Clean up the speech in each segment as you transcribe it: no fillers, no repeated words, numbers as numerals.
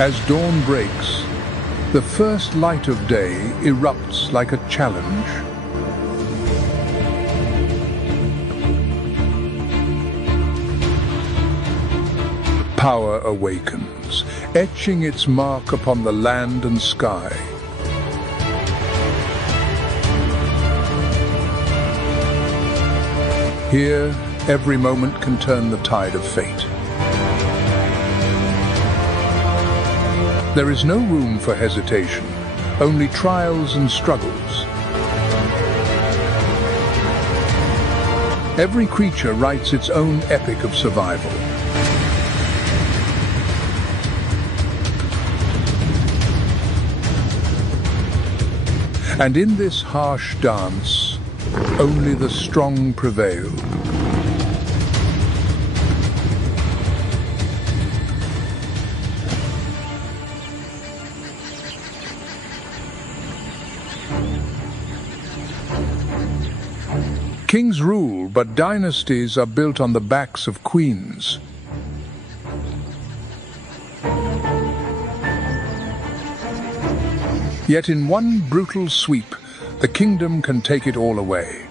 As dawn breaks, the first light of day erupts like a challenge. Power awakens, etching its mark upon the land and sky. Here, every moment can turn the tide of fate. There is no room for hesitation, only trials and struggles. Every creature writes its own epic of survival. And in this harsh dance, only the strong prevail. Kings rule, but dynasties are built on the backs of queens. Yet in one brutal sweep, the kingdom can take it all away.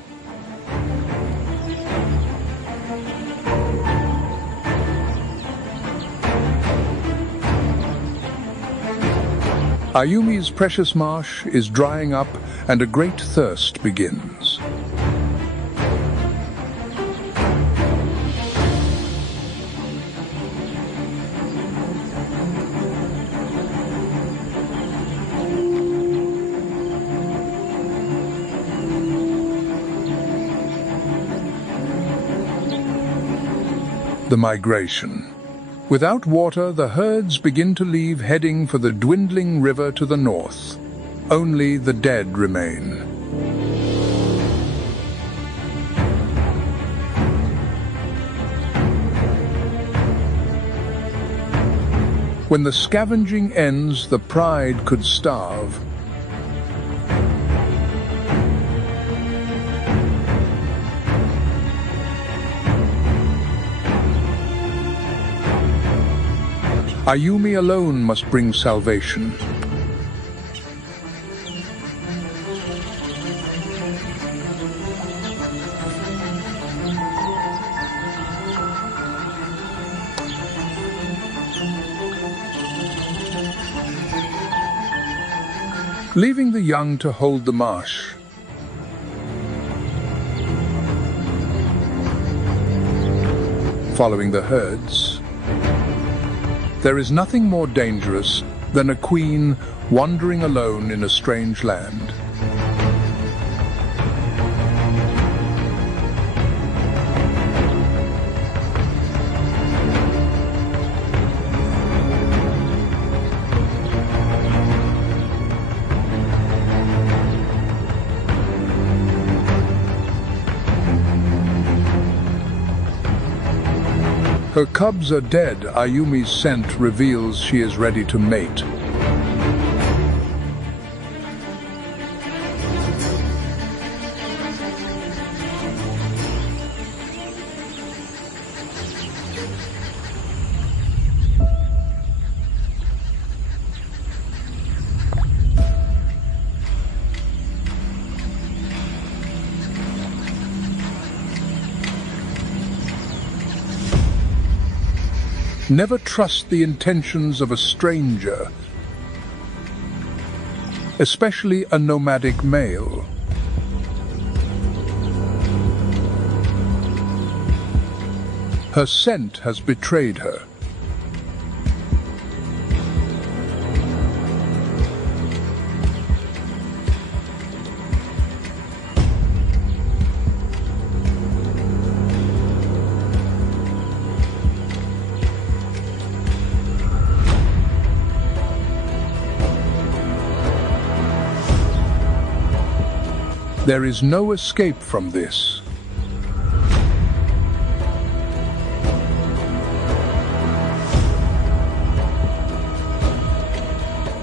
Ayumi's precious marsh is drying up, and a great thirst begins. The migration. Without water, the herds begin to leave, heading for the dwindling river to the north. Only the dead remain. When the scavenging ends, the pride could starve. Ayumi alone must bring salvation. Leaving the young to hold the marsh. Following the herds. There is nothing more dangerous than a queen wandering alone in a strange land. Her cubs are dead. Ayumi's scent reveals she is ready to mate. Never trust the intentions of a stranger, especially a nomadic male. Her scent has betrayed her. There is no escape from this.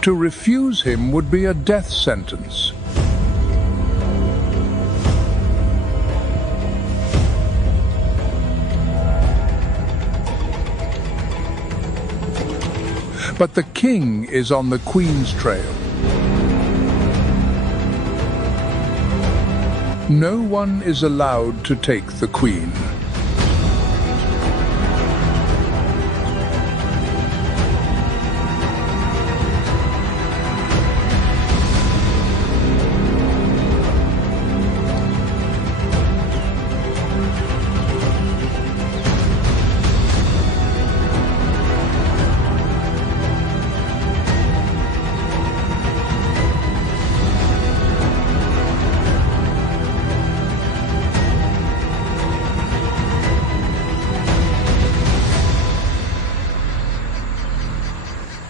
To refuse him would be a death sentence. But the king is on the queen's trail. No one is allowed to take the queen.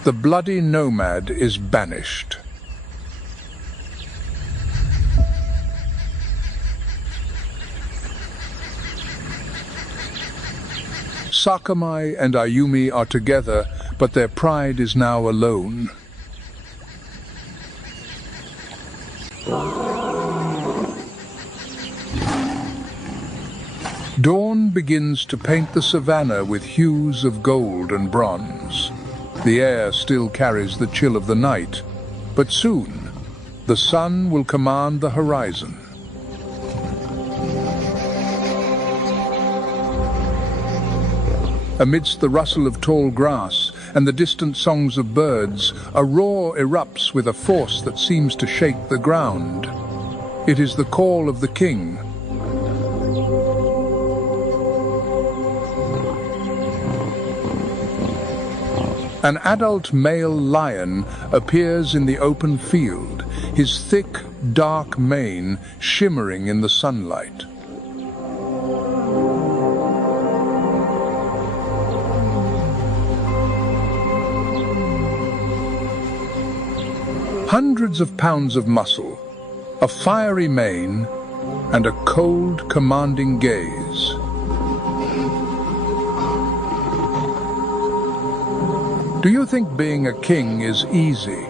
The bloody nomad is banished. Sakamai and Ayumi are together, but their pride is now alone. Dawn begins to paint the savannah with hues of gold and bronze. The air still carries the chill of the night, but soon the sun will command the horizon. Amidst the rustle of tall grass and the distant songs of birds, a roar erupts with a force that seems to shake the ground. It is the call of the king. An adult male lion appears in the open field, his thick, dark mane shimmering in the sunlight. Hundreds of pounds of muscle, a fiery mane, and a cold, commanding gaze. Do you think being a king is easy?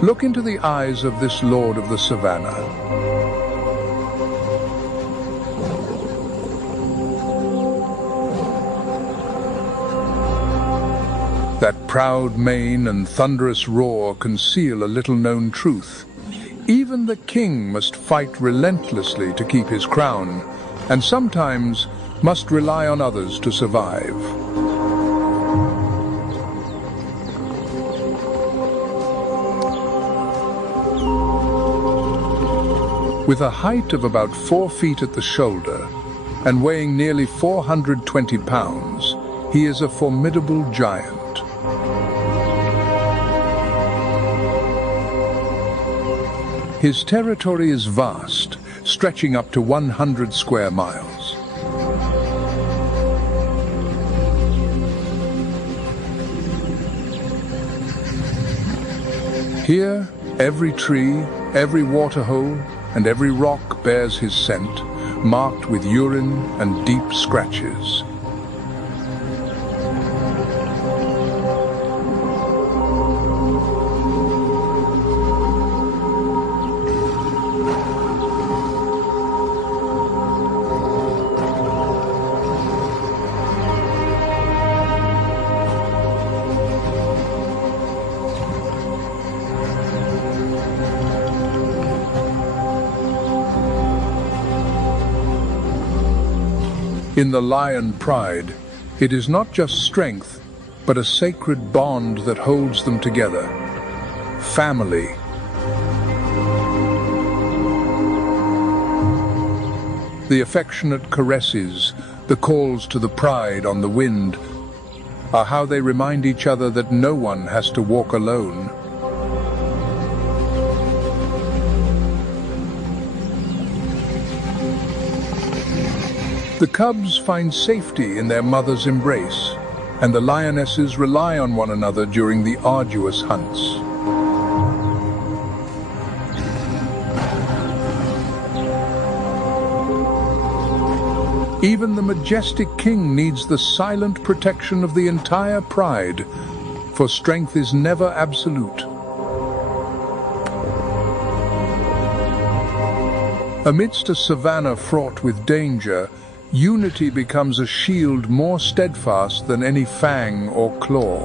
Look into the eyes of this lord of the savannah. That proud mane and thunderous roar conceal a little-known truth. Even the king must fight relentlessly to keep his crown, and sometimes must rely on others to survive. With a height of about 4 feet at the shoulder and weighing nearly 420 pounds, he is a formidable giant. His territory is vast, stretching up to 100 square miles. Here, every tree, every waterhole, and every rock bears his scent, marked with urine and deep scratches. In the lion pride, it is not just strength, but a sacred bond that holds them together. Family. The affectionate caresses, the calls to the pride on the wind, are how they remind each other that no one has to walk alone. The cubs find safety in their mother's embrace, and the lionesses rely on one another during the arduous hunts. Even the majestic king needs the silent protection of the entire pride, for strength is never absolute. Amidst a savannah fraught with danger, unity becomes a shield more steadfast than any fang or claw.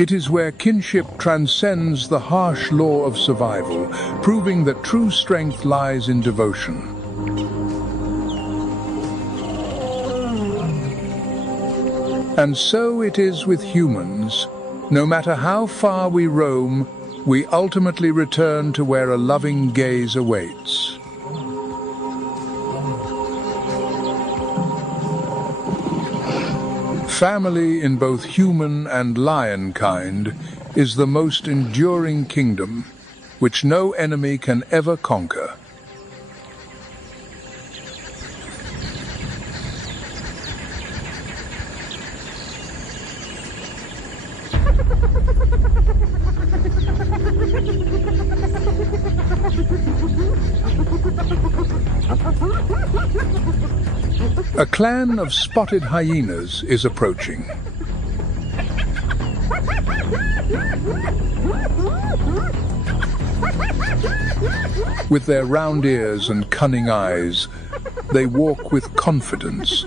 It is where kinship transcends the harsh law of survival, proving that true strength lies in devotion. And so it is with humans. No matter how far we roam, we ultimately return to where a loving gaze awaits. Family in both human and lion kind is the most enduring kingdom, which no enemy can ever conquer. A clan of spotted hyenas is approaching. With their round ears and cunning eyes, they walk with confidence.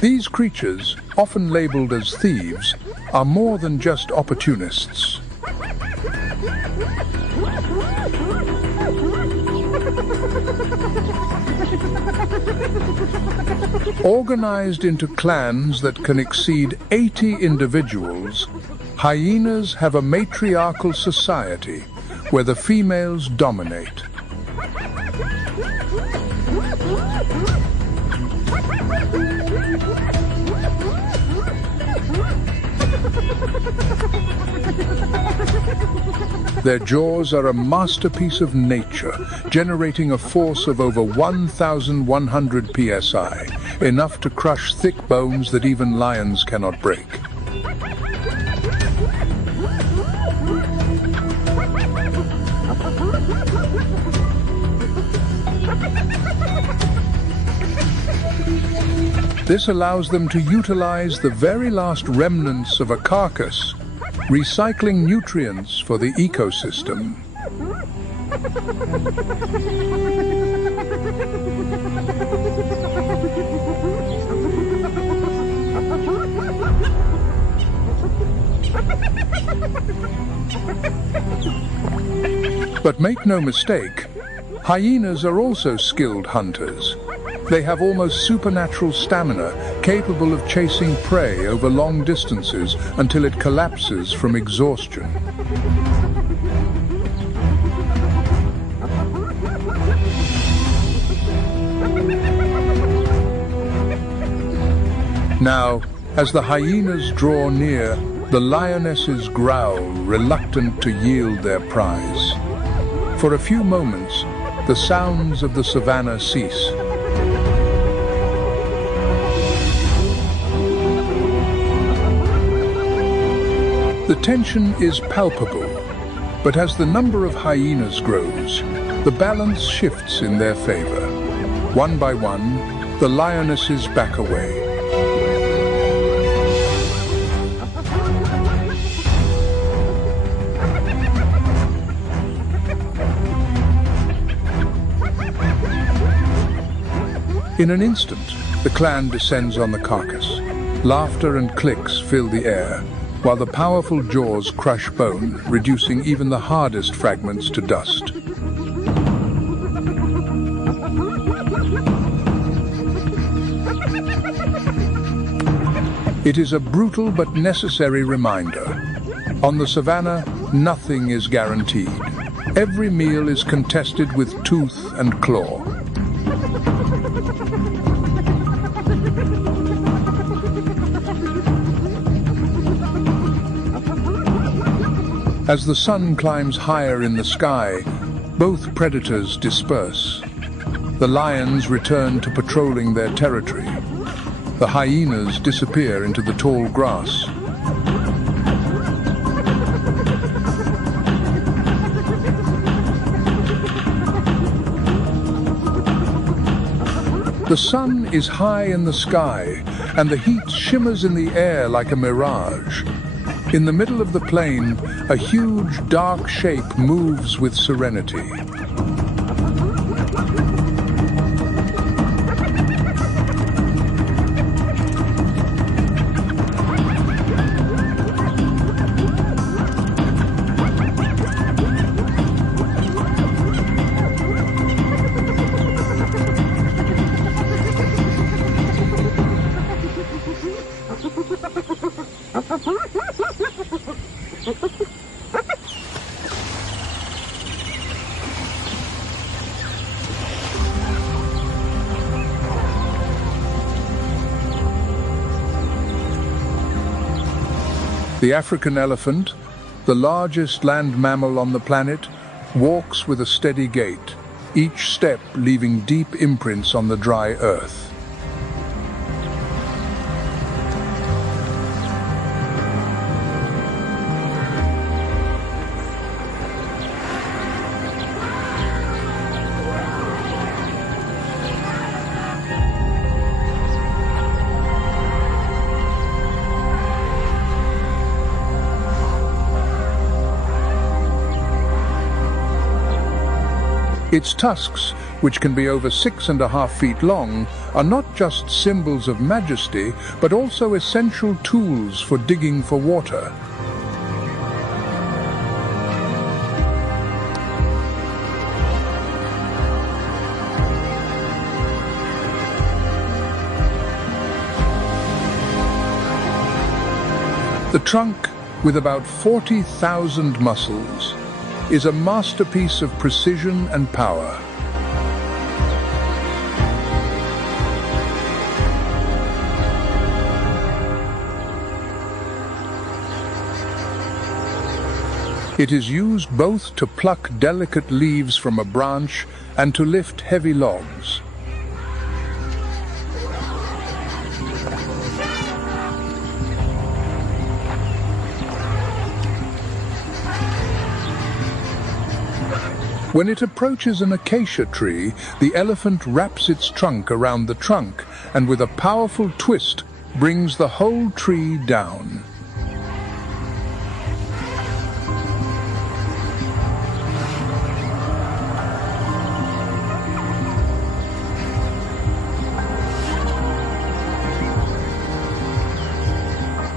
These creatures, often labeled as thieves, are more than just opportunists. Organized into clans that can exceed 80 individuals, hyenas have a matriarchal society where the females dominate. Their jaws are a masterpiece of nature, generating a force of over 1,100 psi, enough to crush thick bones that even lions cannot break. This allows them to utilize the very last remnants of a carcass, recycling nutrients for the ecosystem. But make no mistake, hyenas are also skilled hunters. They have almost supernatural stamina, capable of chasing prey over long distances until it collapses from exhaustion. Now, as the hyenas draw near, the lionesses growl, reluctant to yield their prize. For a few moments, the sounds of the savannah cease. The tension is palpable, but as the number of hyenas grows, the balance shifts in their favor. One by one, the lionesses back away. In an instant, the clan descends on the carcass. Laughter and clicks fill the air, while the powerful jaws crush bone, reducing even the hardest fragments to dust. It is a brutal but necessary reminder. On the savannah, nothing is guaranteed. Every meal is contested with tooth and claw. As the sun climbs higher in the sky, both predators disperse. The lions return to patrolling their territory. The hyenas disappear into the tall grass. The sun is high in the sky, and the heat shimmers in the air like a mirage. In the middle of the plain, a huge, dark shape moves with serenity. The African elephant, the largest land mammal on the planet, walks with a steady gait, each step leaving deep imprints on the dry earth. Its tusks, which can be over 6.5 feet long, are not just symbols of majesty, but also essential tools for digging for water. The trunk, with about 40,000 muscles, is a masterpiece of precision and power. It is used both to pluck delicate leaves from a branch and to lift heavy logs. When it approaches an acacia tree, the elephant wraps its trunk around the trunk and with a powerful twist brings the whole tree down.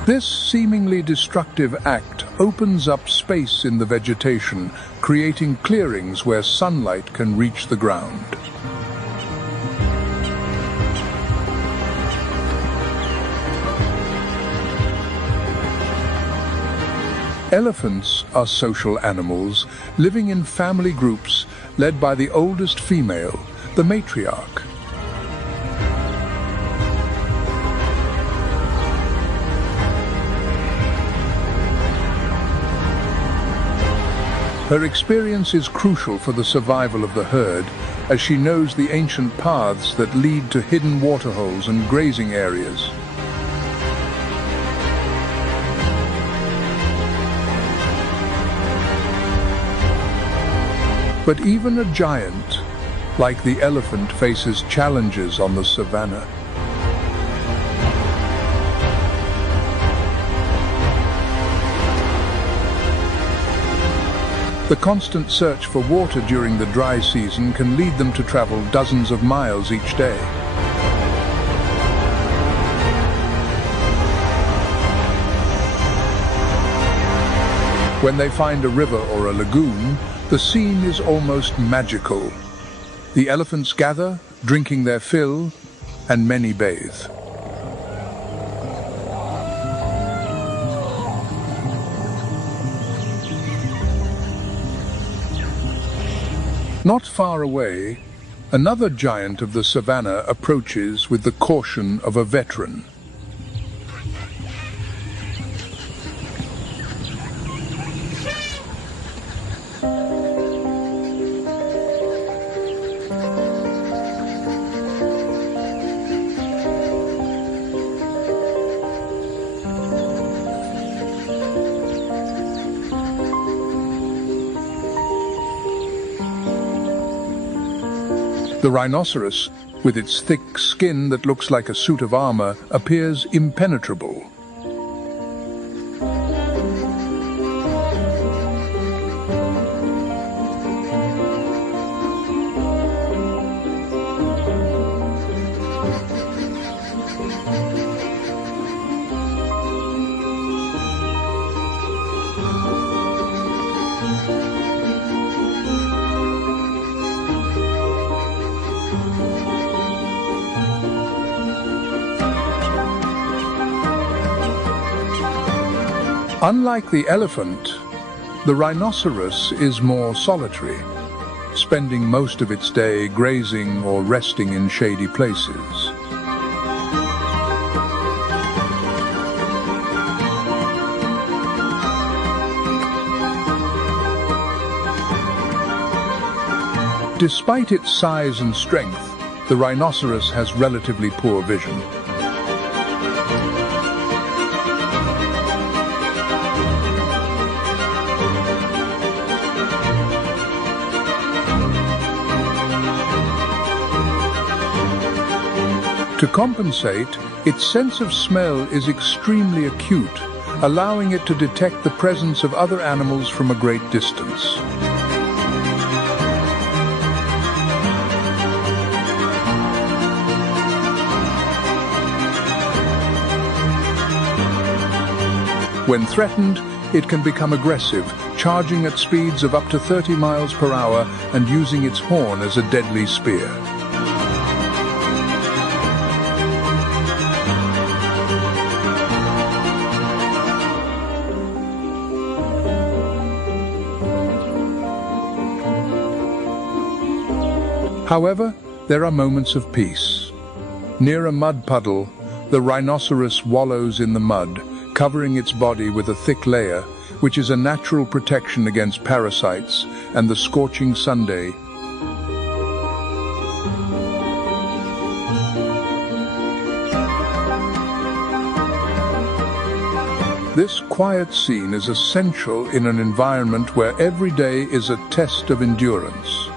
This seemingly destructive act opens up space in the vegetation, creating clearings where sunlight can reach the ground. Elephants are social animals, living in family groups led by the oldest female, the matriarch. Her experience is crucial for the survival of the herd, as she knows the ancient paths that lead to hidden waterholes and grazing areas. But even a giant, like the elephant, faces challenges on the savanna. The constant search for water during the dry season can lead them to travel dozens of miles each day. When they find a river or a lagoon, the scene is almost magical. The elephants gather, drinking their fill, and many bathe. Not far away, another giant of the savanna approaches with the caution of a veteran. The rhinoceros, with its thick skin that looks like a suit of armor, appears impenetrable. Unlike the elephant, the rhinoceros is more solitary, spending most of its day grazing or resting in shady places. Despite its size and strength, the rhinoceros has relatively poor vision. To compensate, its sense of smell is extremely acute, allowing it to detect the presence of other animals from a great distance. When threatened, it can become aggressive, charging at speeds of up to 30 miles per hour and using its horn as a deadly spear. However, there are moments of peace. Near a mud puddle, the rhinoceros wallows in the mud, covering its body with a thick layer, which is a natural protection against parasites and the scorching sunday. This quiet scene is essential in an environment where every day is a test of endurance.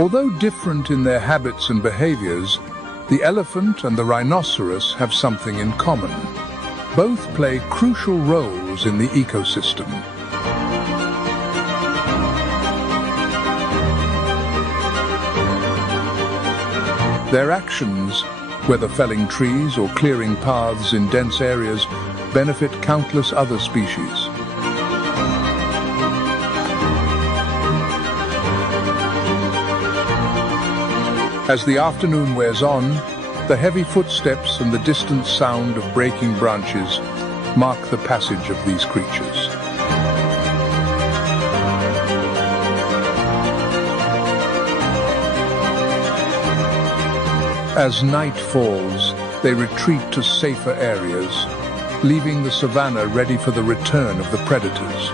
Although different in their habits and behaviors, the elephant and the rhinoceros have something in common. Both play crucial roles in the ecosystem. Their actions, whether felling trees or clearing paths in dense areas, benefit countless other species. As the afternoon wears on, the heavy footsteps and the distant sound of breaking branches mark the passage of these creatures. As night falls, they retreat to safer areas, leaving the savanna ready for the return of the predators.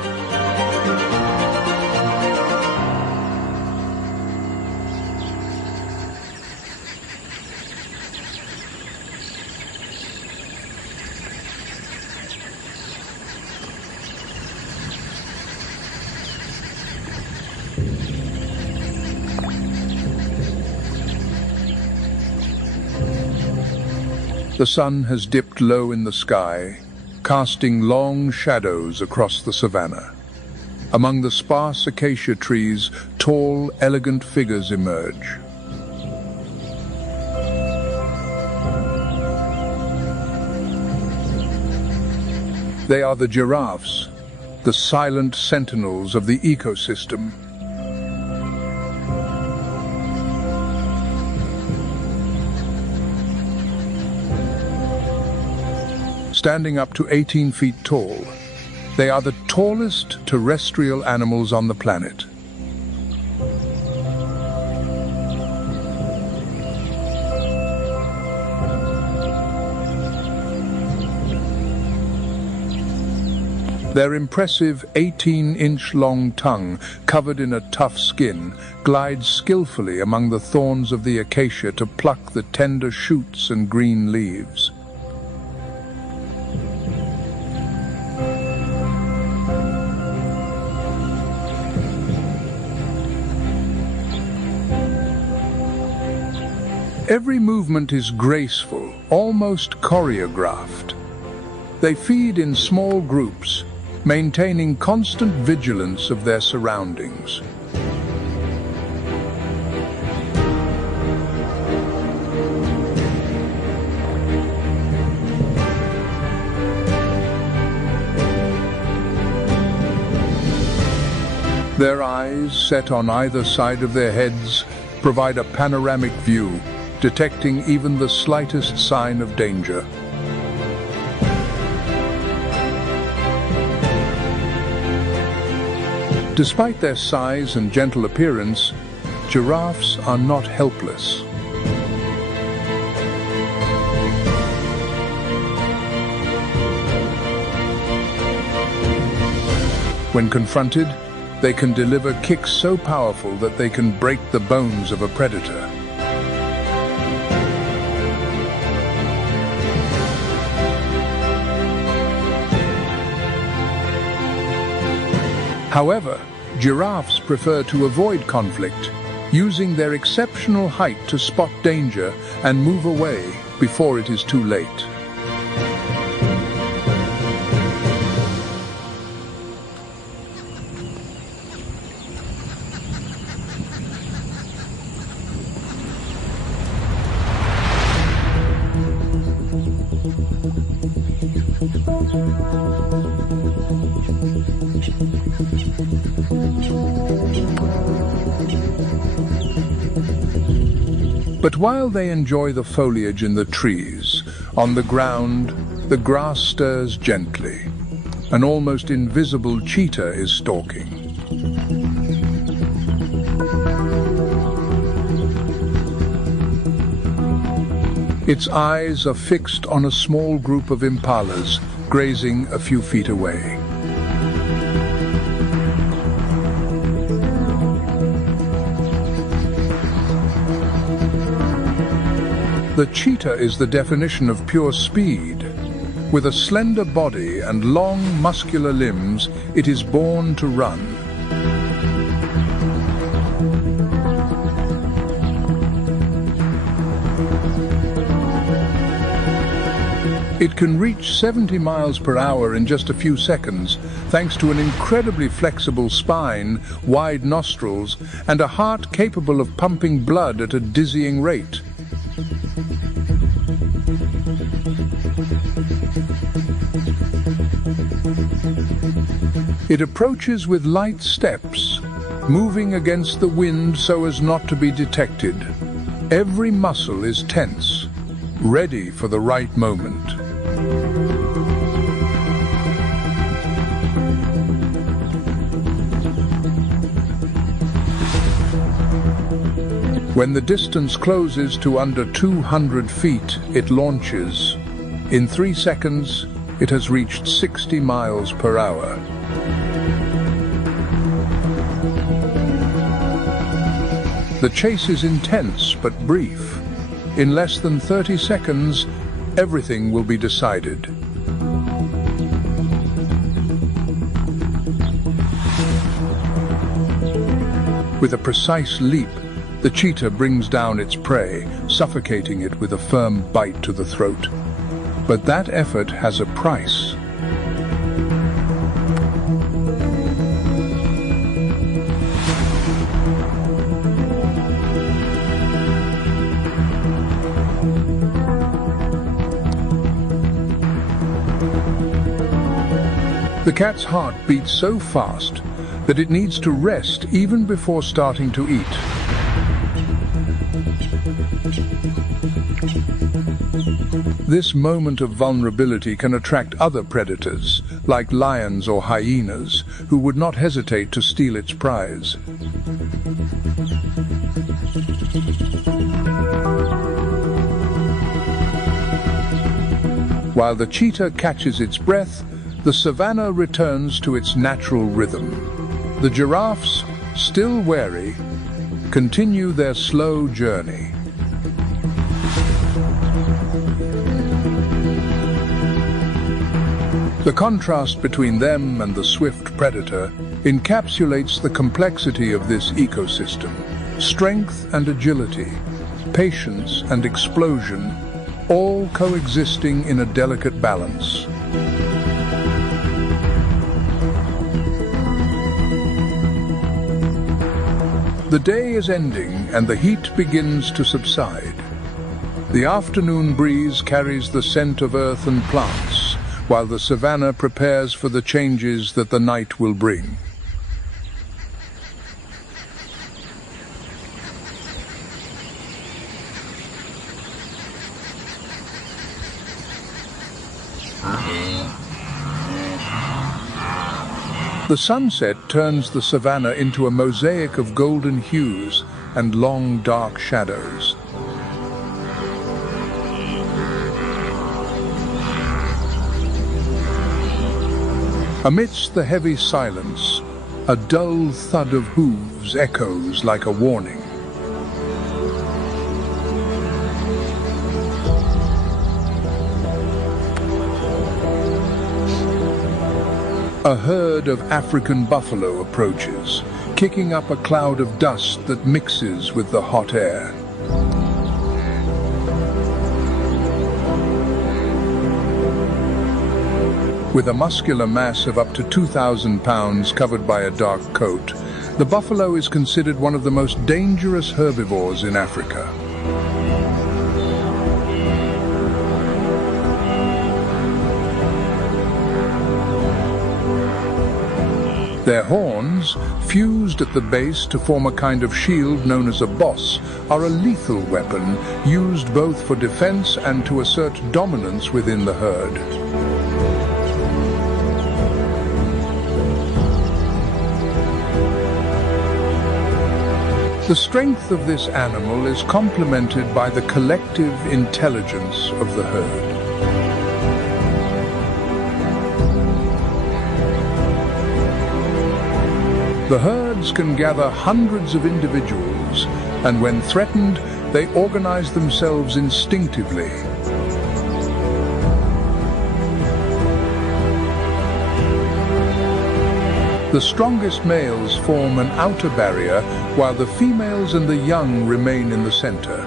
The sun has dipped low in the sky, casting long shadows across the savanna. Among the sparse acacia trees, tall, elegant figures emerge. They are the giraffes, the silent sentinels of the ecosystem. Standing up to 18 feet tall, they are the tallest terrestrial animals on the planet. Their impressive 18-inch-long tongue, covered in a tough skin, glides skillfully among the thorns of the acacia to pluck the tender shoots and green leaves. Every movement is graceful, almost choreographed. They feed in small groups, maintaining constant vigilance of their surroundings. Their eyes, set on either side of their heads, provide a panoramic view, detecting even the slightest sign of danger. Despite their size and gentle appearance, giraffes are not helpless. When confronted, they can deliver kicks so powerful that they can break the bones of a predator. However, giraffes prefer to avoid conflict, using their exceptional height to spot danger and move away before it is too late. But while they enjoy the foliage in the trees, on the ground, the grass stirs gently. An almost invisible cheetah is stalking. Its eyes are fixed on a small group of impalas grazing a few feet away. The cheetah is the definition of pure speed. With a slender body and long, muscular limbs, it is born to run. It can reach 70 miles per hour in just a few seconds, thanks to an incredibly flexible spine, wide nostrils, and a heart capable of pumping blood at a dizzying rate. It approaches with light steps, moving against the wind so as not to be detected. Every muscle is tense, ready for the right moment. When the distance closes to under 200 feet, it launches. In 3 seconds, it has reached 60 miles per hour. The chase is intense but brief. In less than 30 seconds, everything will be decided. With a precise leap, the cheetah brings down its prey, suffocating it with a firm bite to the throat. But that effort has a price. The cat's heart beats so fast that it needs to rest even before starting to eat. This moment of vulnerability can attract other predators, like lions or hyenas, who would not hesitate to steal its prize. While the cheetah catches its breath, the savanna returns to its natural rhythm. The giraffes, still wary, continue their slow journey. The contrast between them and the swift predator encapsulates the complexity of this ecosystem. Strength and agility, patience and explosion, all coexisting in a delicate balance. The day is ending and the heat begins to subside. The afternoon breeze carries the scent of earth and plants, while the savanna prepares for the changes that the night will bring. The sunset turns the savanna into a mosaic of golden hues and long dark shadows. Amidst the heavy silence, a dull thud of hooves echoes like a warning. A herd of African buffalo approaches, kicking up a cloud of dust that mixes with the hot air. With a muscular mass of up to 2,000 pounds covered by a dark coat, the buffalo is considered one of the most dangerous herbivores in Africa. Their horns, fused at the base to form a kind of shield known as a boss, are a lethal weapon used both for defense and to assert dominance within the herd. The strength of this animal is complemented by the collective intelligence of the herd. The herds can gather hundreds of individuals, and when threatened, they organize themselves instinctively. The strongest males form an outer barrier, while the females and the young remain in the center.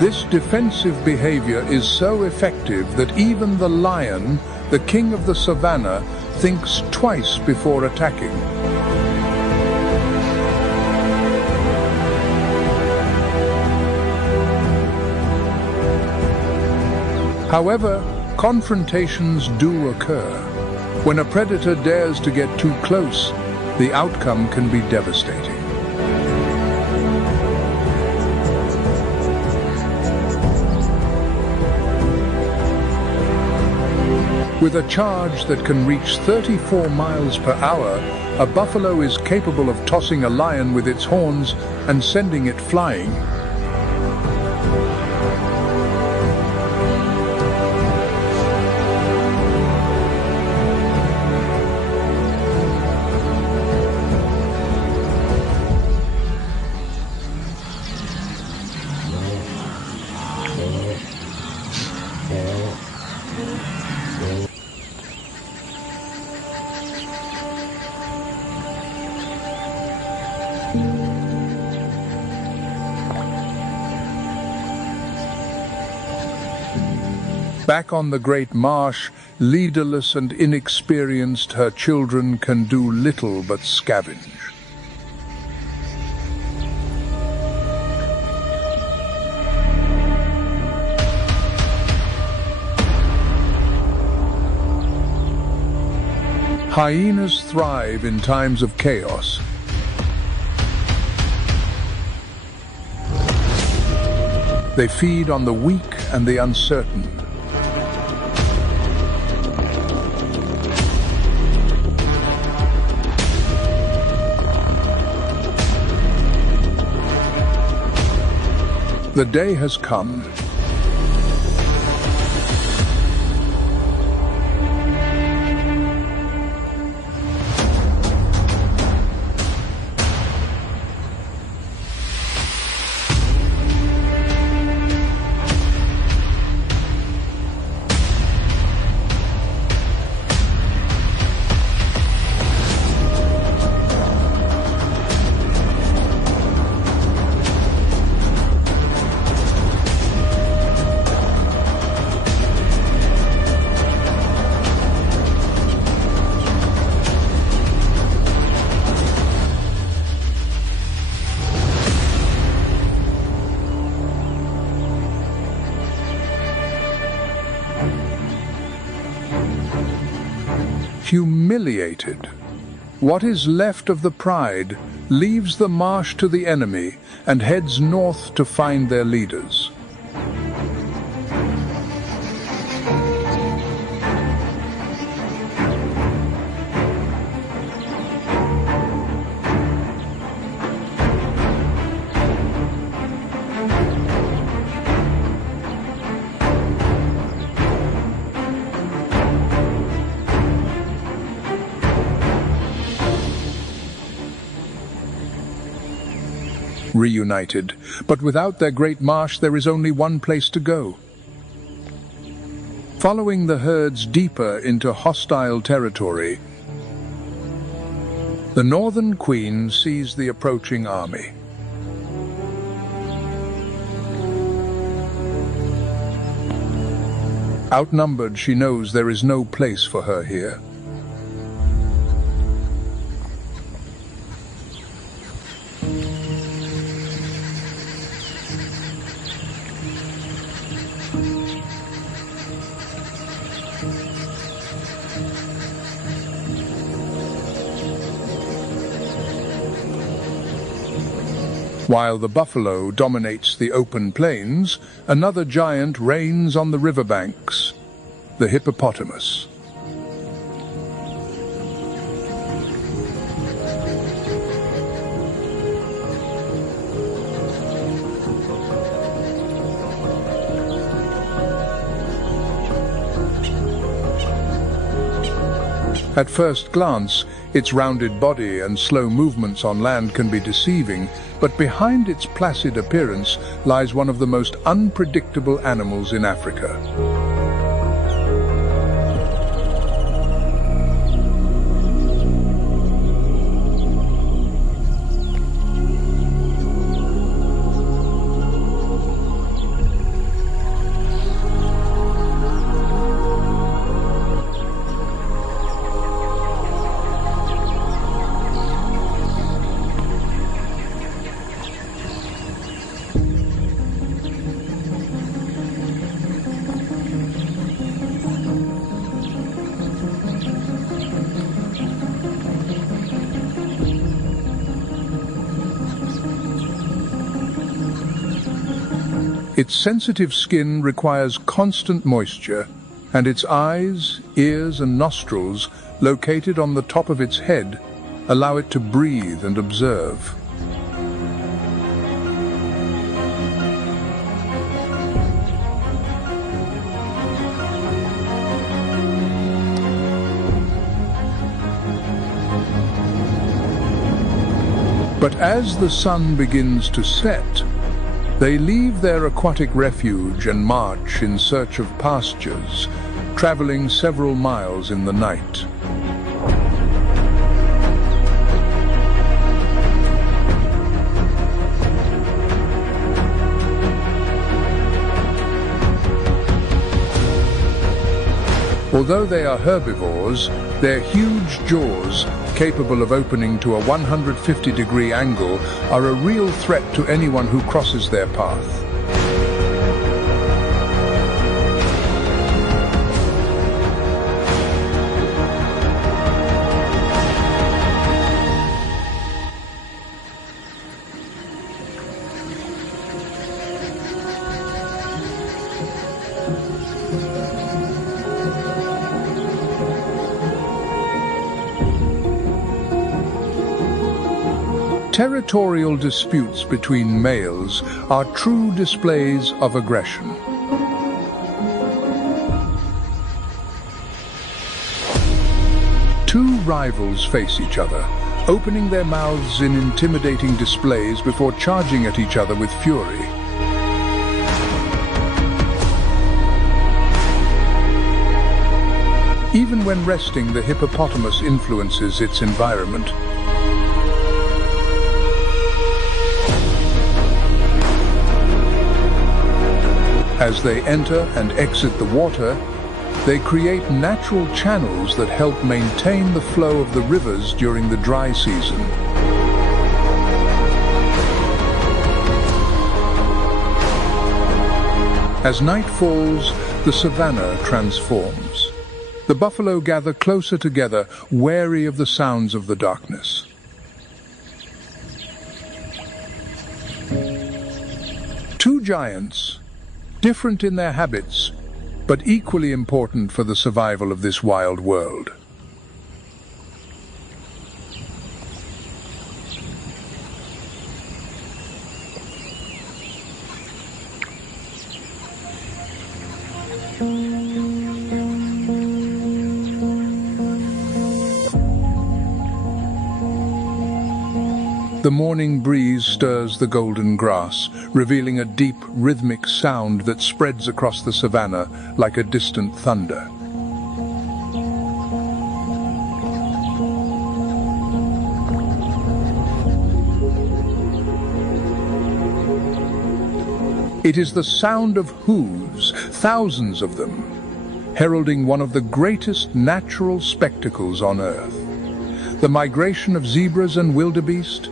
This defensive behavior is so effective that even the lion, the king of the savannah, thinks twice before attacking. However, confrontations do occur. When a predator dares to get too close, the outcome can be devastating. With a charge that can reach 34 miles per hour, a buffalo is capable of tossing a lion with its horns and sending it flying. Back on the great marsh, leaderless and inexperienced, her children can do little but scavenge. Hyenas thrive in times of chaos. They feed on the weak and the uncertain. The day has come. Humiliated, what is left of the pride leaves the marsh to the enemy and heads north to find their leaders. reunited, but without their great marsh there is only one place to go. Following the herds deeper into hostile territory, the Northern Queen sees the approaching army. Outnumbered, she knows there is no place for her here. While the buffalo dominates the open plains, another giant reigns on the riverbanks, the hippopotamus. At first glance, its rounded body and slow movements on land can be deceiving, but behind its placid appearance lies one of the most unpredictable animals in Africa. Its sensitive skin requires constant moisture, and its eyes, ears and nostrils, located on the top of its head, allow it to breathe and observe. But as the sun begins to set, they leave their aquatic refuge and march in search of pastures, traveling several miles in the night. Although they are herbivores, their huge jaws, capable of opening to a 150-degree angle, are a real threat to anyone who crosses their path. Territorial disputes between males are true displays of aggression. Two rivals face each other, opening their mouths in intimidating displays before charging at each other with fury. Even when resting, the hippopotamus influences its environment. As they enter and exit the water, they create natural channels that help maintain the flow of the rivers during the dry season. As night falls, the savanna transforms. The buffalo gather closer together, wary of the sounds of the darkness. Two giants, different in their habits, but equally important for the survival of this wild world. The morning breeze stirs the golden grass, revealing a deep, rhythmic sound that spreads across the savannah like a distant thunder. It is the sound of hooves, thousands of them, heralding one of the greatest natural spectacles on Earth. The migration of zebras and wildebeest.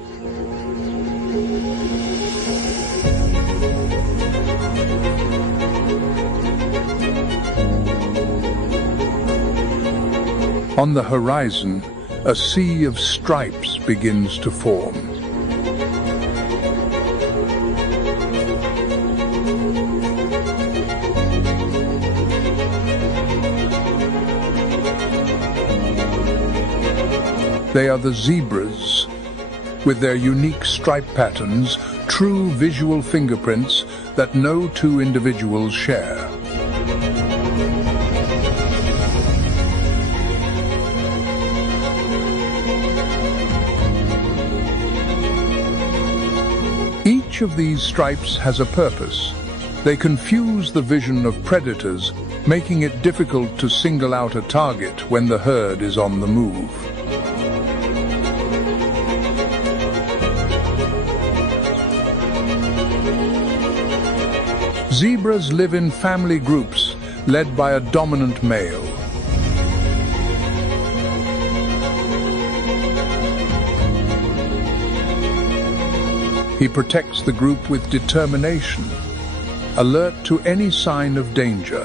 On the horizon, a sea of stripes begins to form. They are the zebras, with their unique stripe patterns, true visual fingerprints that no two individuals share. Each of these stripes has a purpose. They confuse the vision of predators, making it difficult to single out a target when the herd is on the move. Zebras live in family groups, led by a dominant male. He protects the group with determination, alert to any sign of danger.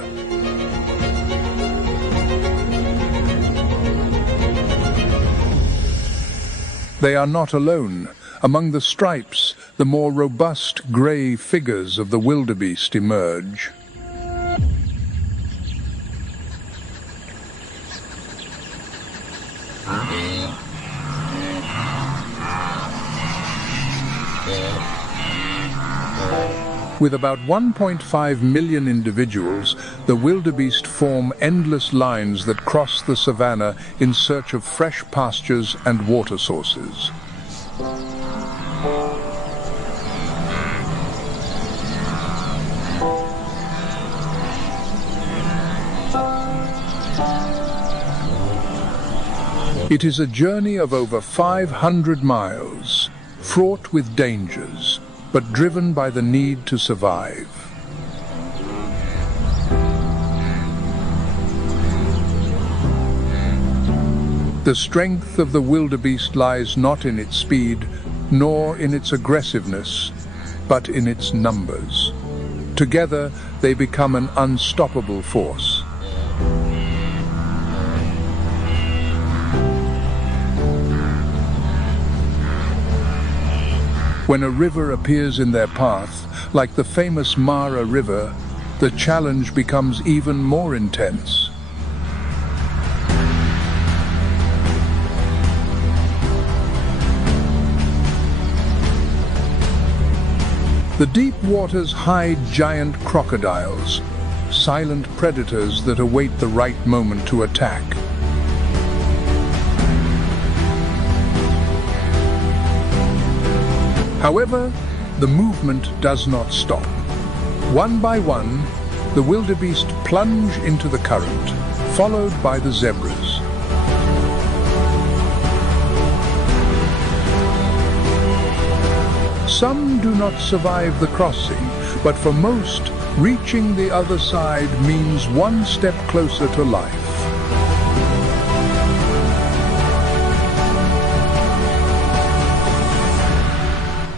They are not alone. Among the stripes, the more robust grey figures of the wildebeest emerge. With about 1.5 million individuals, the wildebeest form endless lines that cross the savannah in search of fresh pastures and water sources. It is a journey of over 500 miles, fraught with dangers, but driven by the need to survive. The strength of the wildebeest lies not in its speed, nor in its aggressiveness, but in its numbers. Together, they become an unstoppable force. When a river appears in their path, like the famous Mara River, the challenge becomes even more intense. The deep waters hide giant crocodiles, silent predators that await the right moment to attack. However, the movement does not stop. One by one, the wildebeest plunge into the current, followed by the zebras. Some do not survive the crossing, but for most, reaching the other side means one step closer to life.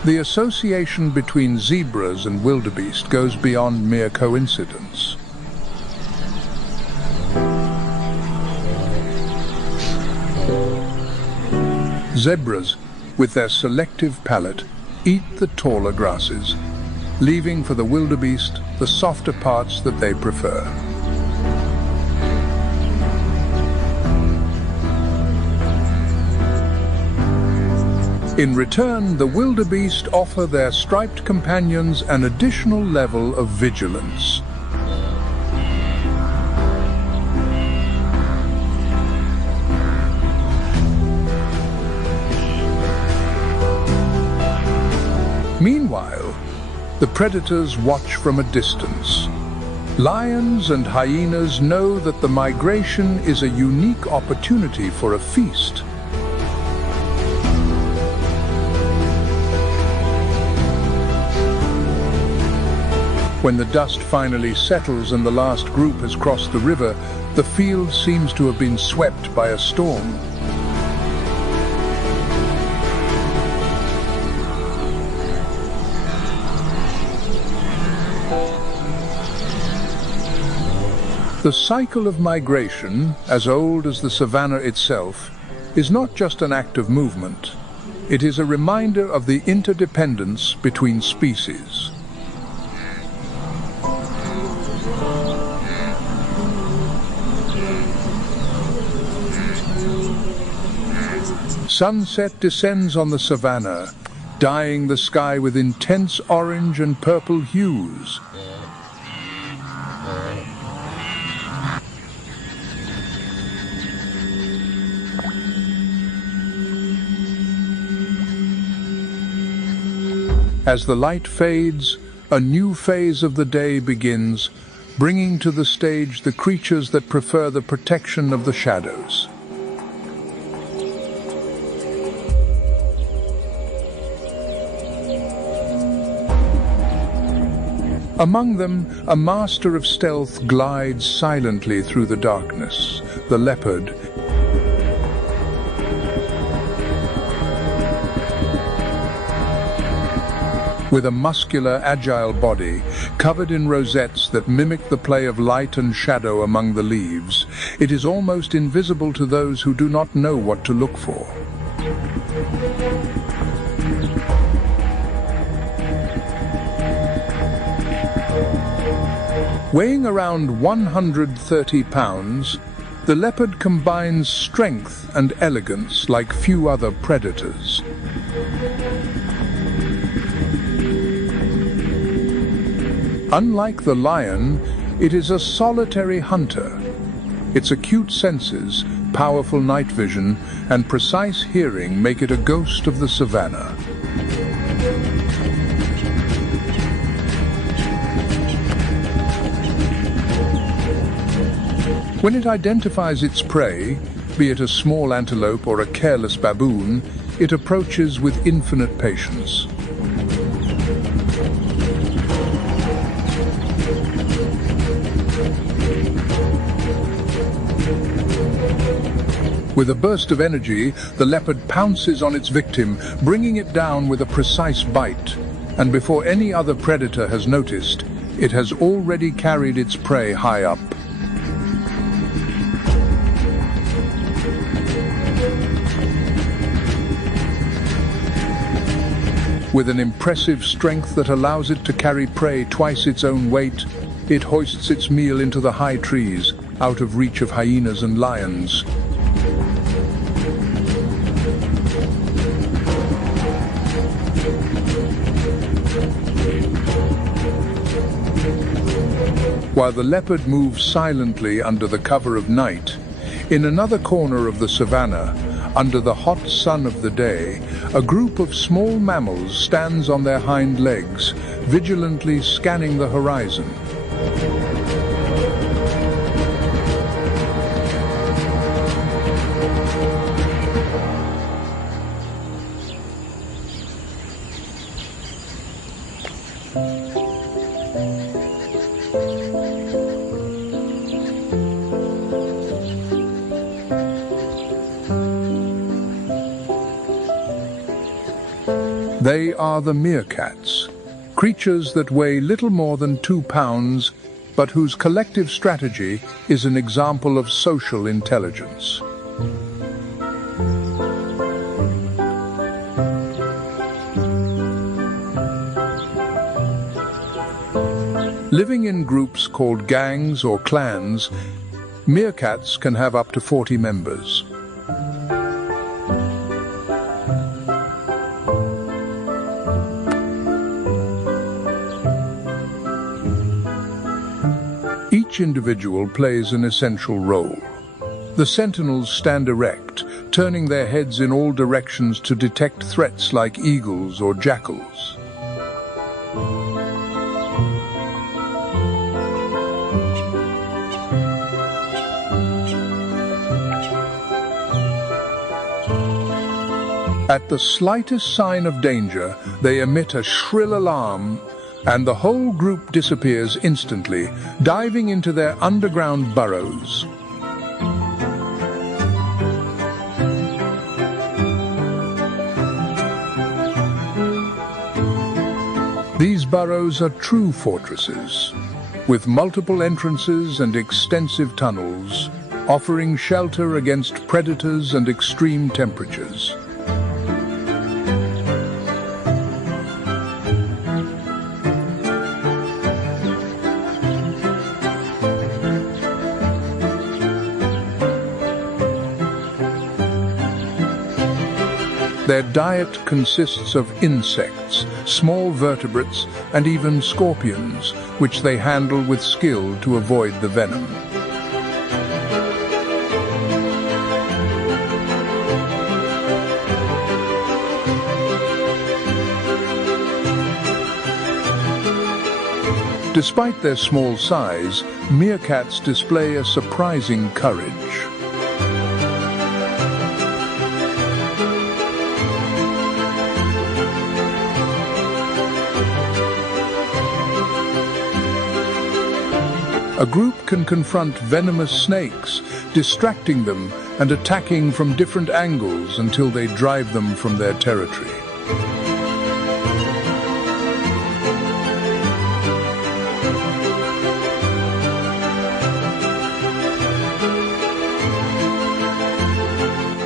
The association between zebras and wildebeest goes beyond mere coincidence. Zebras, with their selective palate, eat the taller grasses, leaving for the wildebeest the softer parts that they prefer. In return, the wildebeest offer their striped companions an additional level of vigilance. predators watch from a distance. Lions and hyenas know that the migration is a unique opportunity for a feast. When the dust finally settles and the last group has crossed the river, the field seems to have been swept by a storm. The cycle of migration, as old as the savanna itself, is not just an act of movement. It is a reminder of the interdependence between species. Sunset descends on the savanna, dyeing the sky with intense orange and purple hues. As the light fades, a new phase of the day begins, bringing to the stage the creatures that prefer the protection of the shadows. Among them, a master of stealth glides silently through the darkness, the leopard. With a muscular, agile body, covered in rosettes that mimic the play of light and shadow among the leaves, it is almost invisible to those who do not know what to look for. Weighing around 130 pounds, the leopard combines strength and elegance like few other predators. Unlike the lion, it is a solitary hunter. Its acute senses, powerful night vision, and precise hearing make it a ghost of the savanna. When it identifies its prey, be it a small antelope or a careless baboon, it approaches with infinite patience. With a burst of energy, the leopard pounces on its victim, bringing it down with a precise bite. And before any other predator has noticed, it has already carried its prey high up. With an impressive strength that allows it to carry prey twice its own weight, it hoists its meal into the high trees, out of reach of hyenas and lions. While the leopard moves silently under the cover of night, in another corner of the savanna, under the hot sun of the day, a group of small mammals stands on their hind legs, vigilantly scanning the horizon. They are the meerkats, creatures that weigh little more than 2 pounds, but whose collective strategy is an example of social intelligence. Living in groups called gangs or clans, meerkats can have up to 40 members. Each individual plays an essential role. The sentinels stand erect, turning their heads in all directions to detect threats like eagles or jackals. At the slightest sign of danger, they emit a shrill alarm, and the whole group disappears instantly, diving into their underground burrows. These burrows are true fortresses, with multiple entrances and extensive tunnels, offering shelter against predators and extreme temperatures. Their diet consists of insects, small vertebrates, and even scorpions, which they handle with skill to avoid the venom. Despite their small size, meerkats display a surprising courage. A group can confront venomous snakes, distracting them and attacking from different angles until they drive them from their territory.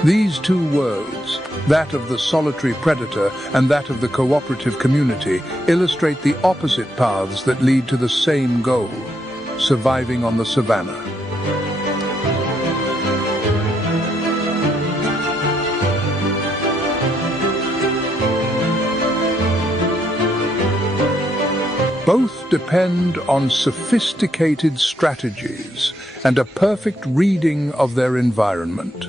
These two worlds, that of the solitary predator and that of the cooperative community, illustrate the opposite paths that lead to the same goal: surviving on the savannah. Both depend on sophisticated strategies and a perfect reading of their environment.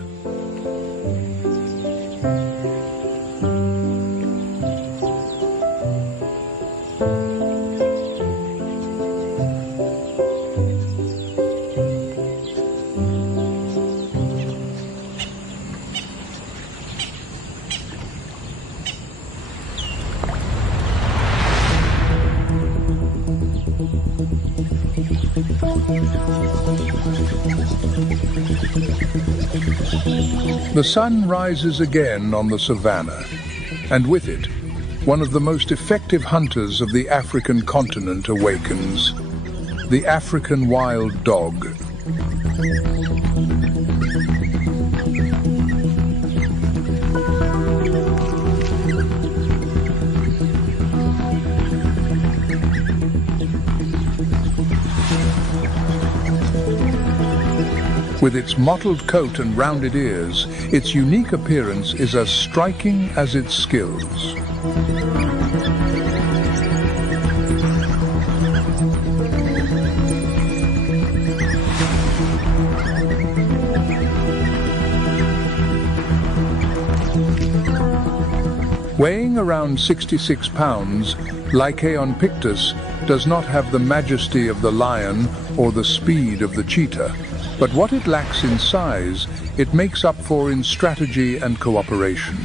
The sun rises again on the savannah, and with it, one of the most effective hunters of the African continent awakens: the African wild dog. With its mottled coat and rounded ears, its unique appearance is as striking as its skills. Weighing around 66 pounds, Lycaon pictus does not have the majesty of the lion or the speed of the cheetah, but what it lacks in size, it makes up for in strategy and cooperation.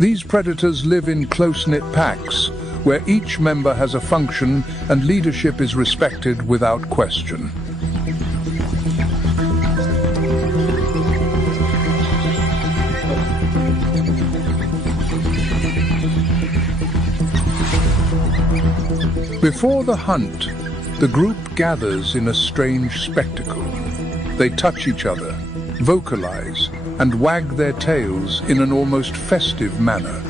These predators live in close-knit packs, where each member has a function and leadership is respected without question. Before the hunt, the group gathers in a strange spectacle. They touch each other, vocalize, and wag their tails in an almost festive manner.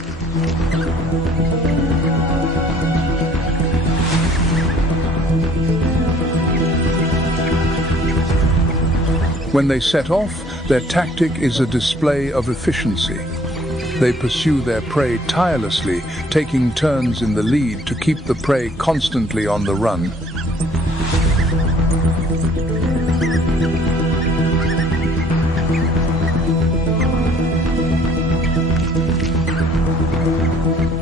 When they set off, their tactic is a display of efficiency. They pursue their prey tirelessly, taking turns in the lead to keep the prey constantly on the run.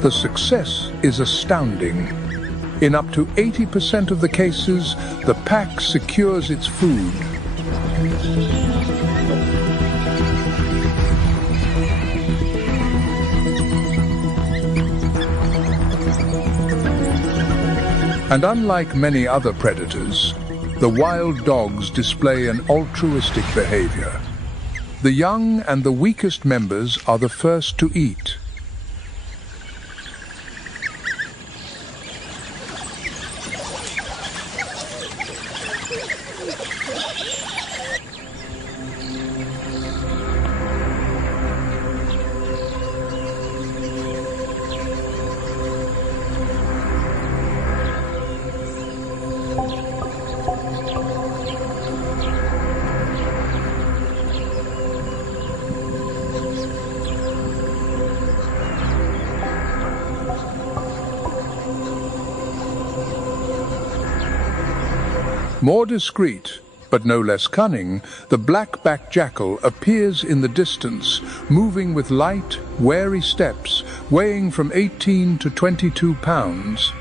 The success is astounding. In up to 80% of the cases, the pack secures its food. And unlike many other predators, the wild dogs display an altruistic behavior. The young and the weakest members are the first to eat. More discreet, but no less cunning, the black-backed jackal appears in the distance, moving with light, wary steps, weighing from 18 to 22 pounds.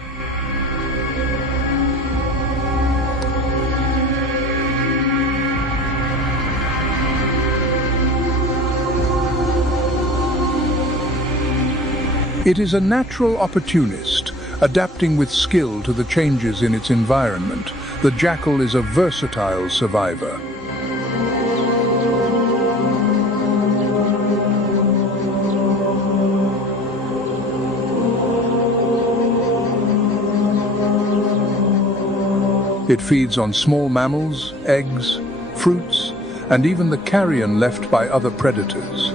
It is a natural opportunist, adapting with skill to the changes in its environment. The jackal is a versatile survivor. It feeds on small mammals, eggs, fruits, and even the carrion left by other predators.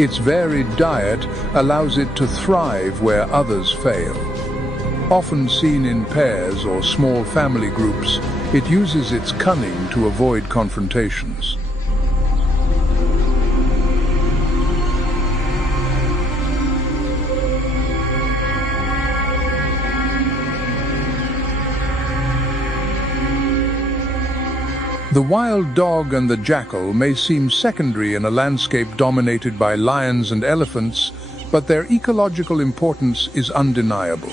Its varied diet allows it to thrive where others fail. Often seen in pairs or small family groups, it uses its cunning to avoid confrontations. The wild dog and the jackal may seem secondary in a landscape dominated by lions and elephants, but their ecological importance is undeniable.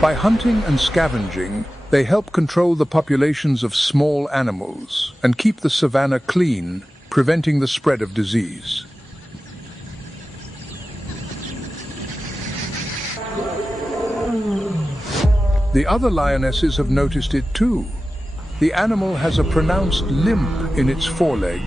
By hunting and scavenging, they help control the populations of small animals and keep the savanna clean, preventing the spread of disease. The other lionesses have noticed it too. The animal has a pronounced limp in its foreleg.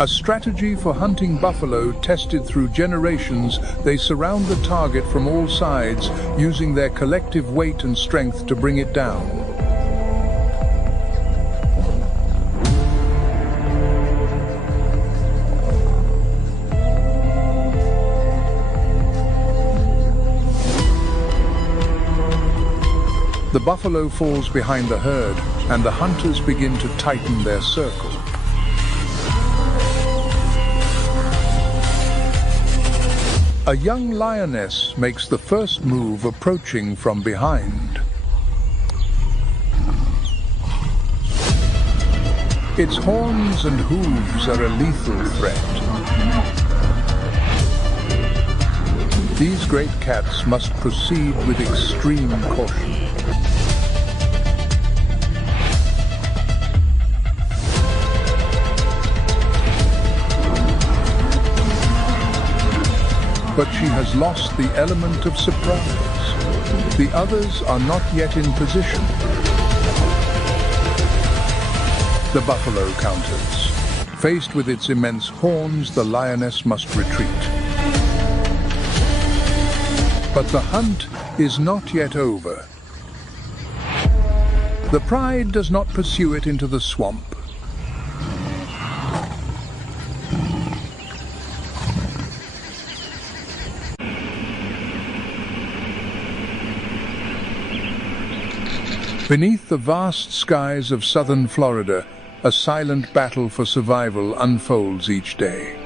A strategy for hunting buffalo tested through generations, they surround the target from all sides, using their collective weight and strength to bring it down. The buffalo falls behind the herd, and the hunters begin to tighten their circle. A young lioness makes the first move, approaching from behind. Its horns and hooves are a lethal threat. These great cats must proceed with extreme caution. But she has lost the element of surprise. The others are not yet in position. The buffalo counters. Faced with its immense horns, the lioness must retreat. But the hunt is not yet over. The pride does not pursue it into the swamp. Beneath the vast skies of southern Florida, a silent battle for survival unfolds each day.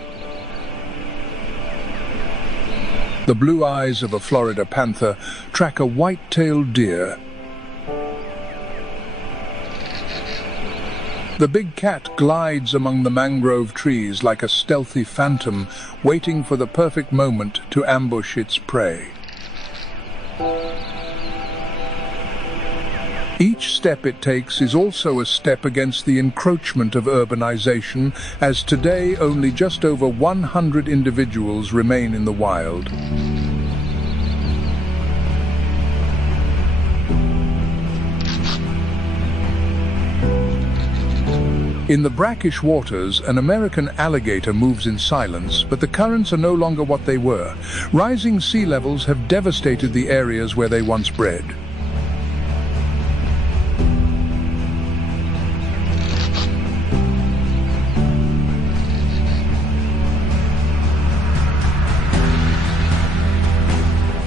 The blue eyes of a Florida panther track a white-tailed deer. The big cat glides among the mangrove trees like a stealthy phantom, waiting for the perfect moment to ambush its prey. Each step it takes is also a step against the encroachment of urbanization, as today only just over 100 individuals remain in the wild. In the brackish waters, an American alligator moves in silence, but the currents are no longer what they were. Rising sea levels have devastated the areas where they once bred.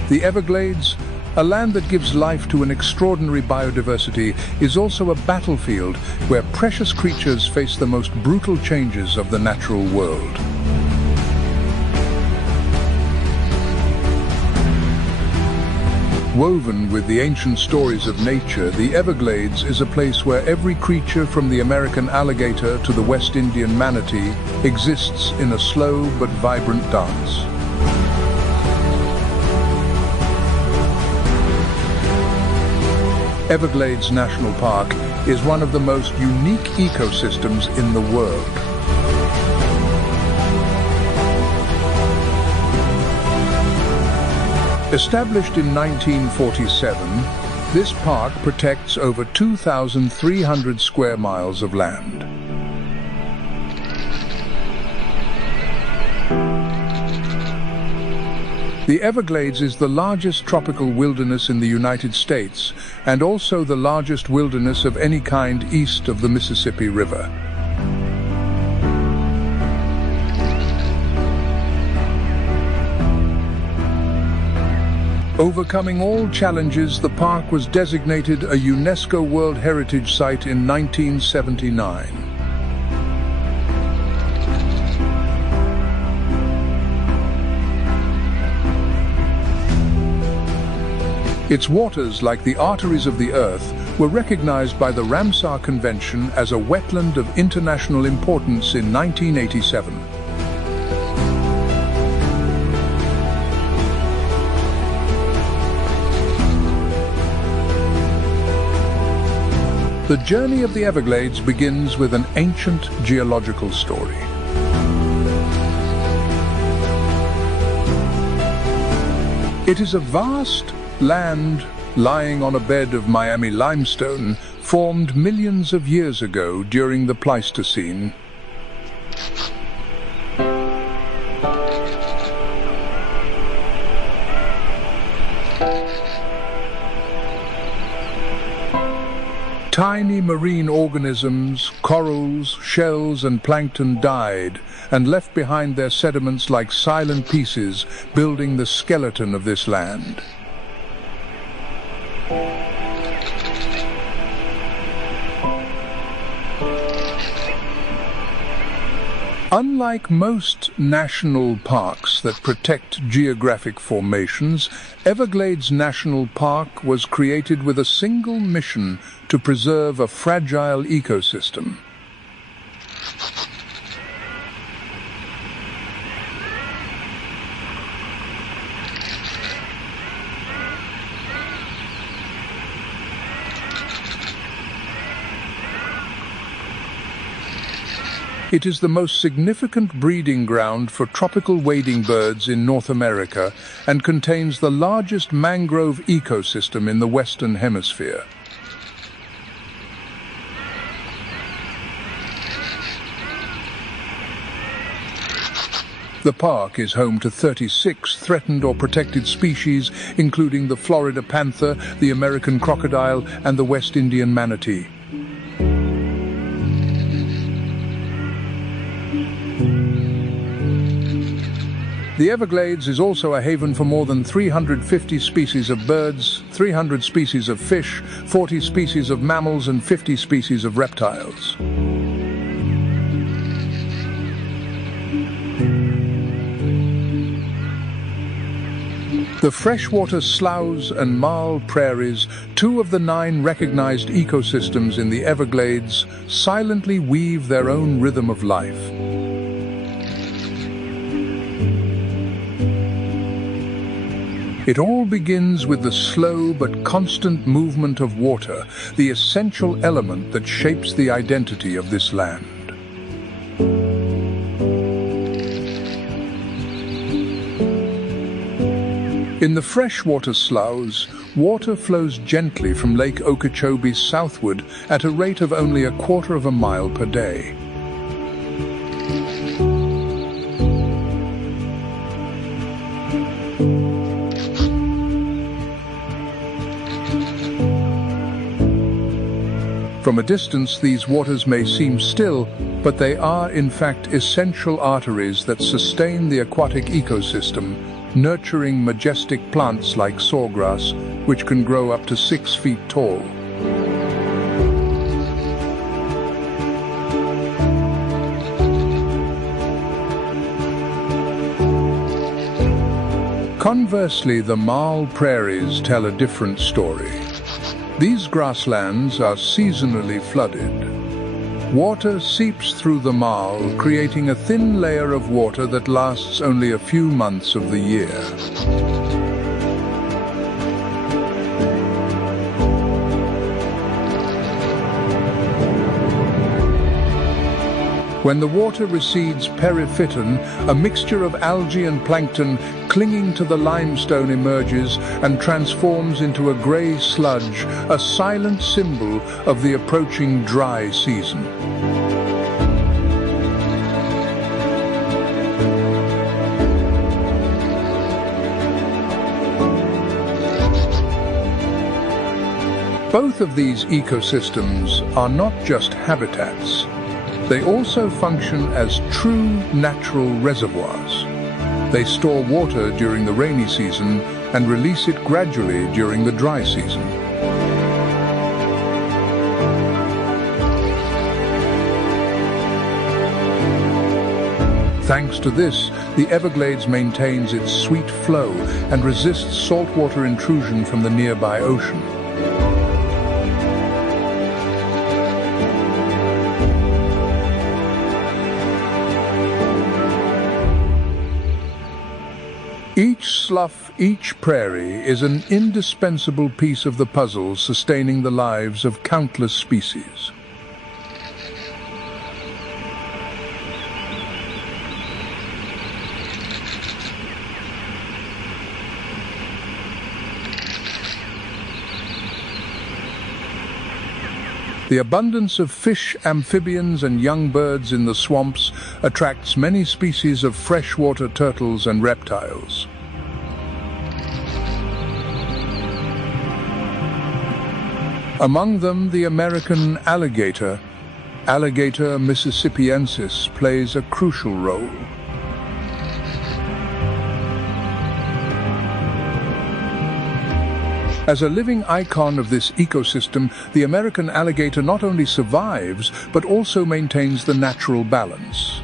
The Everglades, a land that gives life to an extraordinary biodiversity, is also a battlefield where precious creatures face the most brutal changes of the natural world. Woven with the ancient stories of nature, the Everglades is a place where every creature from the American alligator to the West Indian manatee exists in a slow but vibrant dance. Everglades National Park is one of the most unique ecosystems in the world. Established in 1947, this park protects over 2,300 square miles of land. The Everglades is the largest tropical wilderness in the United States and also the largest wilderness of any kind east of the Mississippi River. Overcoming all challenges, the park was designated a UNESCO World Heritage Site in 1979. Its waters, like the arteries of the earth, were recognized by the Ramsar Convention as a wetland of international importance in 1987. The journey of the Everglades begins with an ancient geological story. It is a vast land lying on a bed of Miami limestone formed millions of years ago during the Pleistocene. Tiny marine organisms, corals, shells and plankton died and left behind their sediments like silent pieces, building the skeleton of this land. Unlike most national parks that protect geographic formations, Everglades National Park was created with a single mission: to preserve a fragile ecosystem. It is the most significant breeding ground for tropical wading birds in North America and contains the largest mangrove ecosystem in the Western Hemisphere. The park is home to 36 threatened or protected species, including the Florida panther, the American crocodile, and the West Indian manatee. The Everglades is also a haven for more than 350 species of birds, 300 species of fish, 40 species of mammals, and 50 species of reptiles. The freshwater sloughs and marl prairies, 2 of the 9 recognized ecosystems in the Everglades, silently weave their own rhythm of life. It all begins with the slow but constant movement of water, the essential element that shapes the identity of this land. In the freshwater sloughs, water flows gently from Lake Okeechobee southward at a rate of only 1/4 of a mile per day. From a distance, these waters may seem still, but they are in fact essential arteries that sustain the aquatic ecosystem, nurturing majestic plants like sawgrass, which can grow up to 6 feet tall. Conversely, the marl prairies tell a different story. These grasslands are seasonally flooded. Water seeps through the marl, creating a thin layer of water that lasts only a few months of the year. When the water recedes, periphyton, a mixture of algae and plankton clinging to the limestone, emerges and transforms into a grey sludge, a silent symbol of the approaching dry season. Both of these ecosystems are not just habitats. They also function as true natural reservoirs. They store water during the rainy season and release it gradually during the dry season. Thanks to this, the Everglades maintains its sweet flow and resists saltwater intrusion from the nearby ocean. Each slough, each prairie is an indispensable piece of the puzzle sustaining the lives of countless species. The abundance of fish, amphibians, and young birds in the swamps attracts many species of freshwater turtles and reptiles. Among them, the American alligator, Alligator mississippiensis, plays a crucial role. As a living icon of this ecosystem, the American alligator not only survives, but also maintains the natural balance.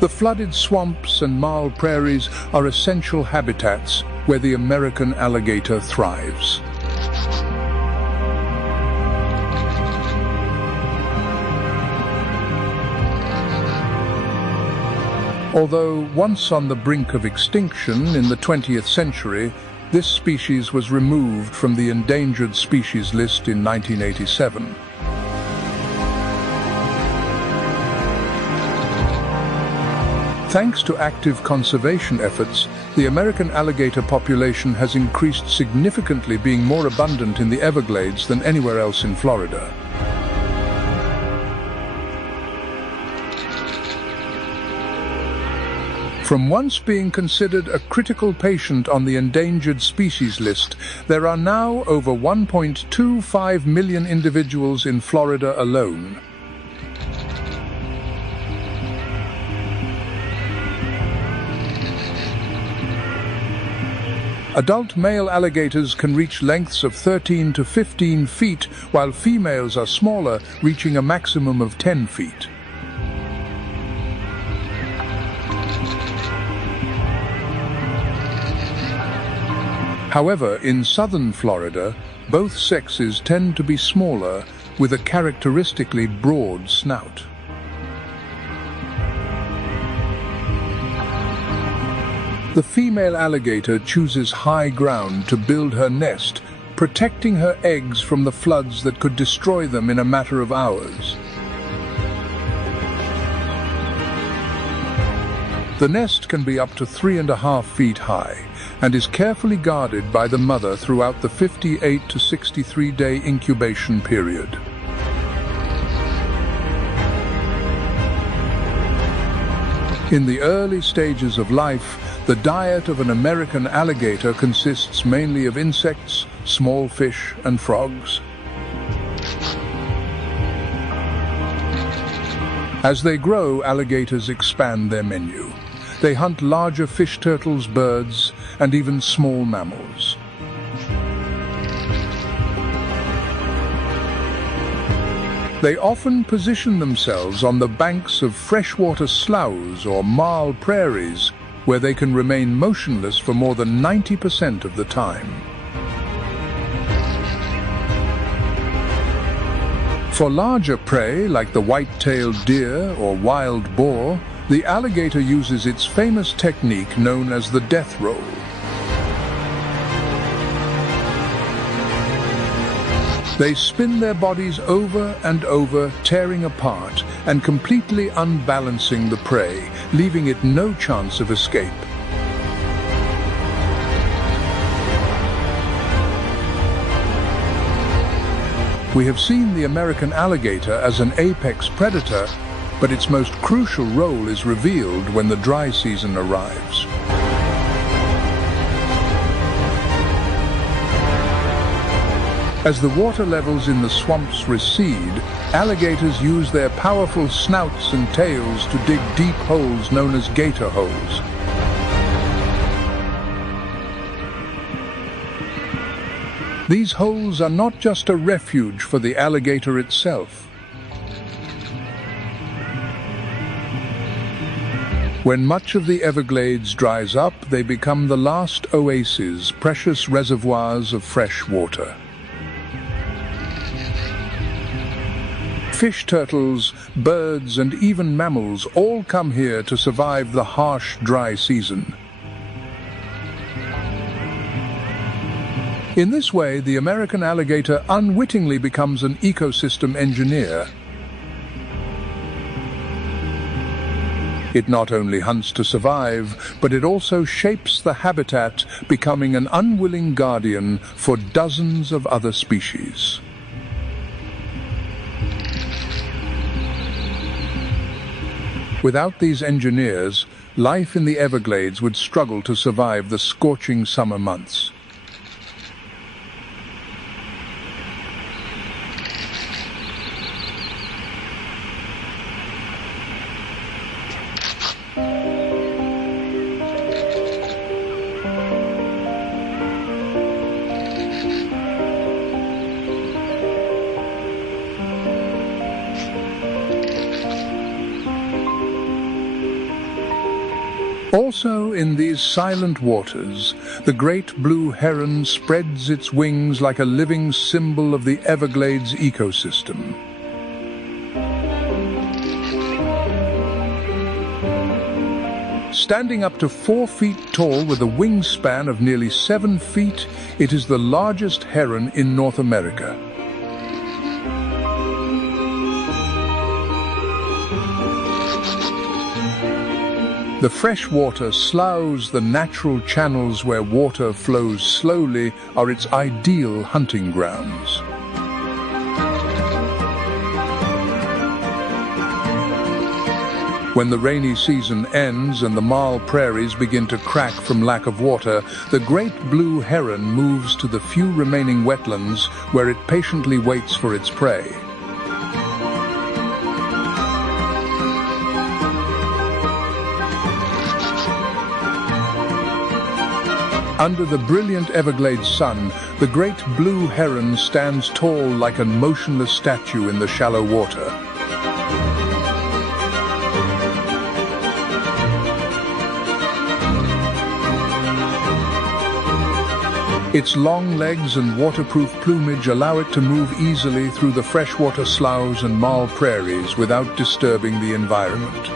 The flooded swamps and marl prairies are essential habitats where the American alligator thrives. Although once on the brink of extinction in the 20th century, this species was removed from the endangered species list in 1987. Thanks to active conservation efforts, the American alligator population has increased significantly, being more abundant in the Everglades than anywhere else in Florida. From once being considered a critical patient on the endangered species list, there are now over 1.25 million individuals in Florida alone. Adult male alligators can reach lengths of 13 to 15 feet, while females are smaller, reaching a maximum of 10 feet. However, in southern Florida, both sexes tend to be smaller, with a characteristically broad snout. The female alligator chooses high ground to build her nest, protecting her eggs from the floods that could destroy them in a matter of hours. The nest can be up to 3.5 feet high and is carefully guarded by the mother throughout the 58 to 63-day incubation period. In the early stages of life, the diet of an American alligator consists mainly of insects, small fish, and frogs. As they grow, alligators expand their menu. They hunt larger fish turtles, birds, and even small mammals. They often position themselves on the banks of freshwater sloughs or marl prairies, where they can remain motionless for more than 90% of the time. For larger prey, like the white-tailed deer or wild boar, the alligator uses its famous technique known as the death roll. They spin their bodies over and over, tearing apart and completely unbalancing the prey, leaving it no chance of escape. We have seen the American alligator as an apex predator, but its most crucial role is revealed when the dry season arrives. As the water levels in the swamps recede, alligators use their powerful snouts and tails to dig deep holes known as gator holes. These holes are not just a refuge for the alligator itself. When much of the Everglades dries up, they become the last oases, precious reservoirs of fresh water. Fish turtles, birds, and even mammals all come here to survive the harsh, dry season. In this way, the American alligator unwittingly becomes an ecosystem engineer. It not only hunts to survive, but it also shapes the habitat, becoming an unwilling guardian for dozens of other species. Without these engineers, life in the Everglades would struggle to survive the scorching summer months. Also, in these silent waters, the great blue heron spreads its wings like a living symbol of the Everglades ecosystem. Standing up to 4 feet tall with a wingspan of nearly 7 feet, it is the largest heron in North America. The freshwater sloughs, the natural channels where water flows slowly, are its ideal hunting grounds. When the rainy season ends and the marl prairies begin to crack from lack of water, the great blue heron moves to the few remaining wetlands where it patiently waits for its prey. Under the brilliant Everglades sun, the great blue heron stands tall like a motionless statue in the shallow water. Its long legs and waterproof plumage allow it to move easily through the freshwater sloughs and marl prairies without disturbing the environment.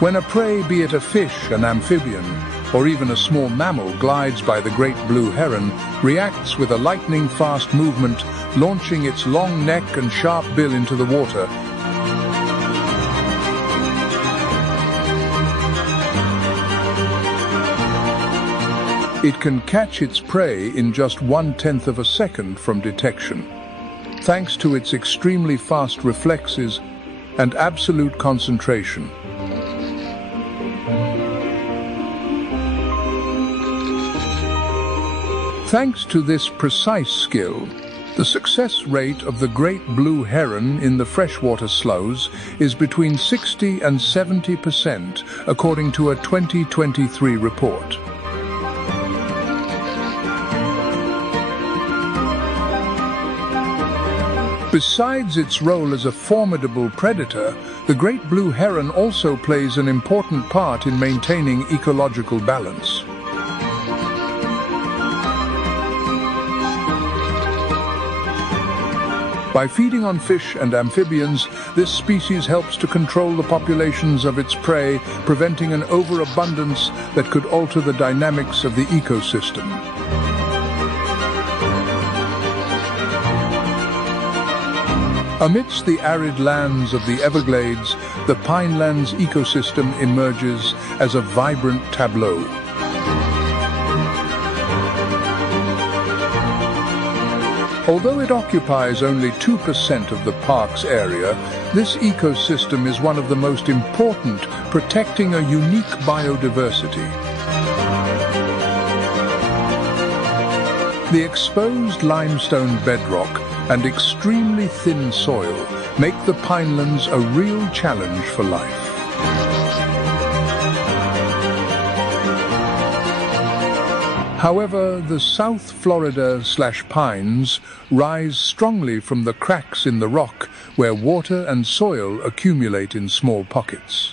When a prey, be it a fish, an amphibian, or even a small mammal, glides by, the great blue heron reacts with a lightning-fast movement, launching its long neck and sharp bill into the water. It can catch its prey in just 1/10 of a second from detection, thanks to its extremely fast reflexes and absolute concentration. Thanks to this precise skill, the success rate of the great blue heron in the freshwater sloughs is between 60 and 70%, according to a 2023 report. Besides its role as a formidable predator, the great blue heron also plays an important part in maintaining ecological balance. By feeding on fish and amphibians, this species helps to control the populations of its prey, preventing an overabundance that could alter the dynamics of the ecosystem. Amidst the arid lands of the Everglades, the pinelands ecosystem emerges as a vibrant tableau. Although it occupies only 2% of the park's area, this ecosystem is one of the most important, protecting a unique biodiversity. The exposed limestone bedrock and extremely thin soil make the pinelands a real challenge for life. However, the South Florida/pines rise strongly from the cracks in the rock where water and soil accumulate in small pockets.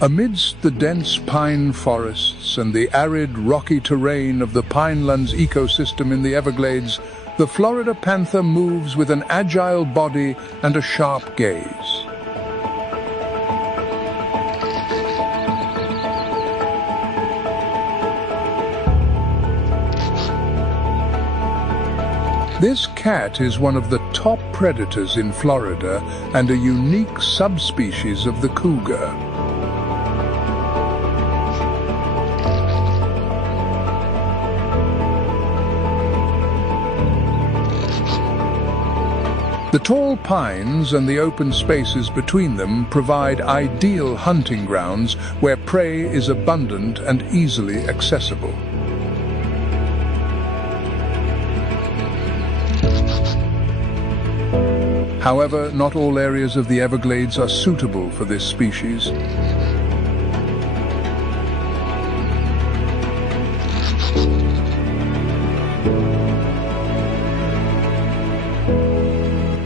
Amidst the dense pine forests and the arid, rocky terrain of the pinelands ecosystem in the Everglades, the Florida panther moves with an agile body and a sharp gaze. This cat is one of the top predators in Florida and a unique subspecies of the cougar. The tall pines and the open spaces between them provide ideal hunting grounds where prey is abundant and easily accessible. However, not all areas of the Everglades are suitable for this species.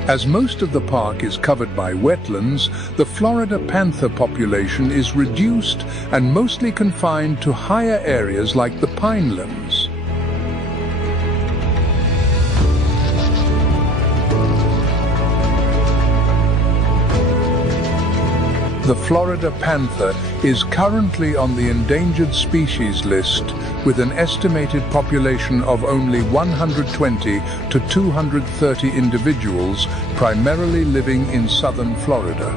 As most of the park is covered by wetlands, the Florida panther population is reduced and mostly confined to higher areas like the pinelands. The Florida panther is currently on the endangered species list with an estimated population of only 120 to 230 individuals, primarily living in southern Florida.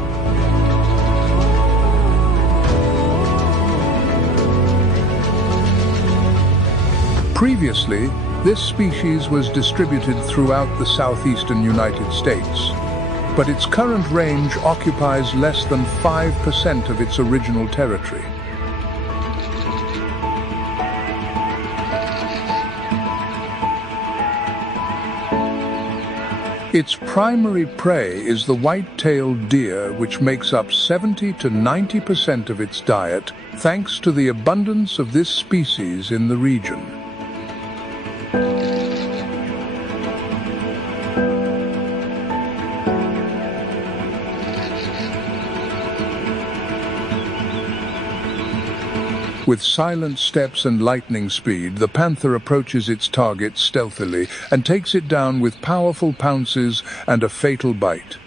Previously, this species was distributed throughout the southeastern United States, but its current range occupies less than 5% of its original territory. Its primary prey is the white-tailed deer, which makes up 70 to 90% of its diet, thanks to the abundance of this species in the region. With silent steps and lightning speed, the panther approaches its target stealthily and takes it down with powerful pounces and a fatal bite.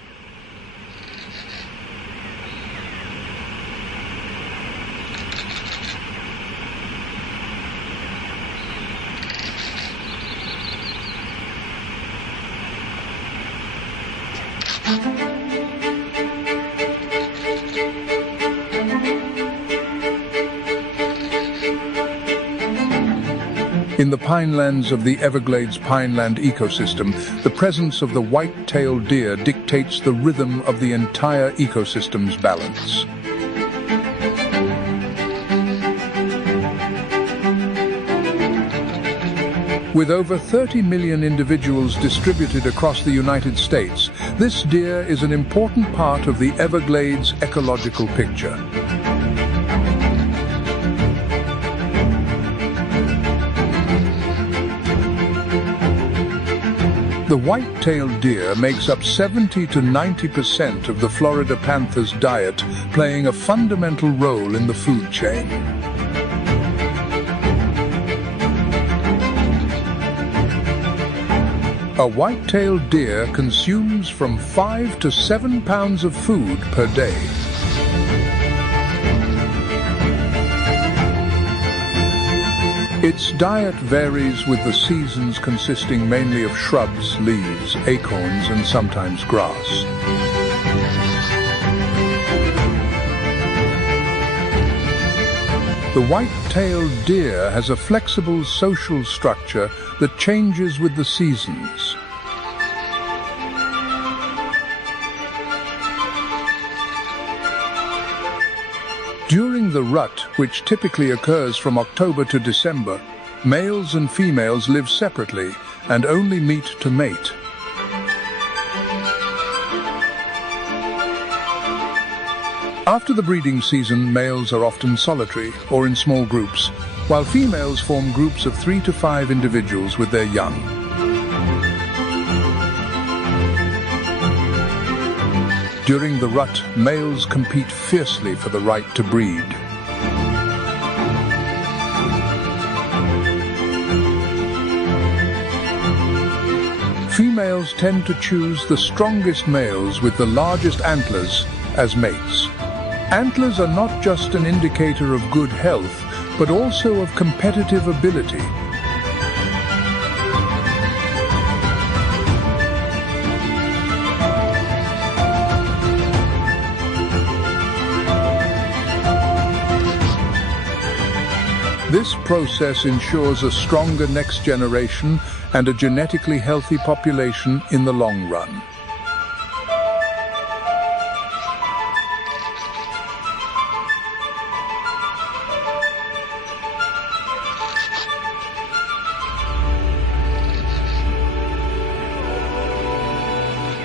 In the pinelands of the Everglades pineland ecosystem, the presence of the white-tailed deer dictates the rhythm of the entire ecosystem's balance. With over 30 million individuals distributed across the United States, this deer is an important part of the Everglades ecological picture. The white-tailed deer makes up 70 to 90% of the Florida panther's diet, playing a fundamental role in the food chain. A white-tailed deer consumes from 5 to 7 pounds of food per day. Its diet varies with the seasons, consisting mainly of shrubs, leaves, acorns, and sometimes grass. The white-tailed deer has a flexible social structure that changes with the seasons. During the rut, which typically occurs from October to December, males and females live separately and only meet to mate. After the breeding season, males are often solitary or in small groups, while females form groups of 3 to 5 individuals with their young. During the rut, males compete fiercely for the right to breed. Females tend to choose the strongest males with the largest antlers as mates. Antlers are not just an indicator of good health, but also of competitive ability. This process ensures a stronger next generation and a genetically healthy population in the long run.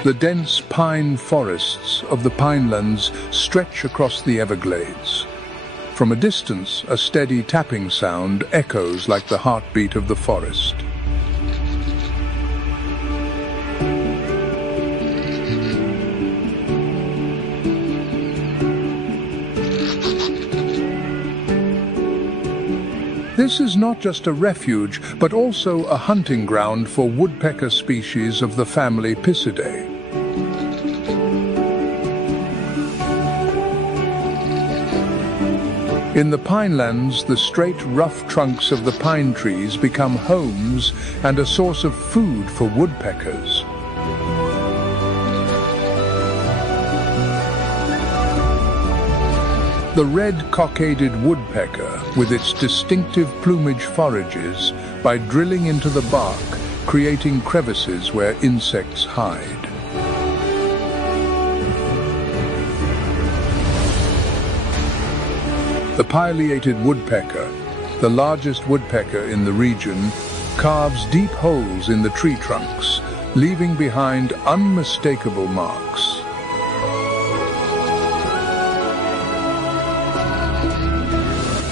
The dense pine forests of the pinelands stretch across the Everglades. From a distance, a steady tapping sound echoes like the heartbeat of the forest. This is not just a refuge, but also a hunting ground for woodpecker species of the family Pisidae. In the pinelands, the straight, rough trunks of the pine trees become homes and a source of food for woodpeckers. The red cockaded woodpecker, with its distinctive plumage, forages by drilling into the bark, creating crevices where insects hide. The pileated woodpecker, the largest woodpecker in the region, carves deep holes in the tree trunks, leaving behind unmistakable marks.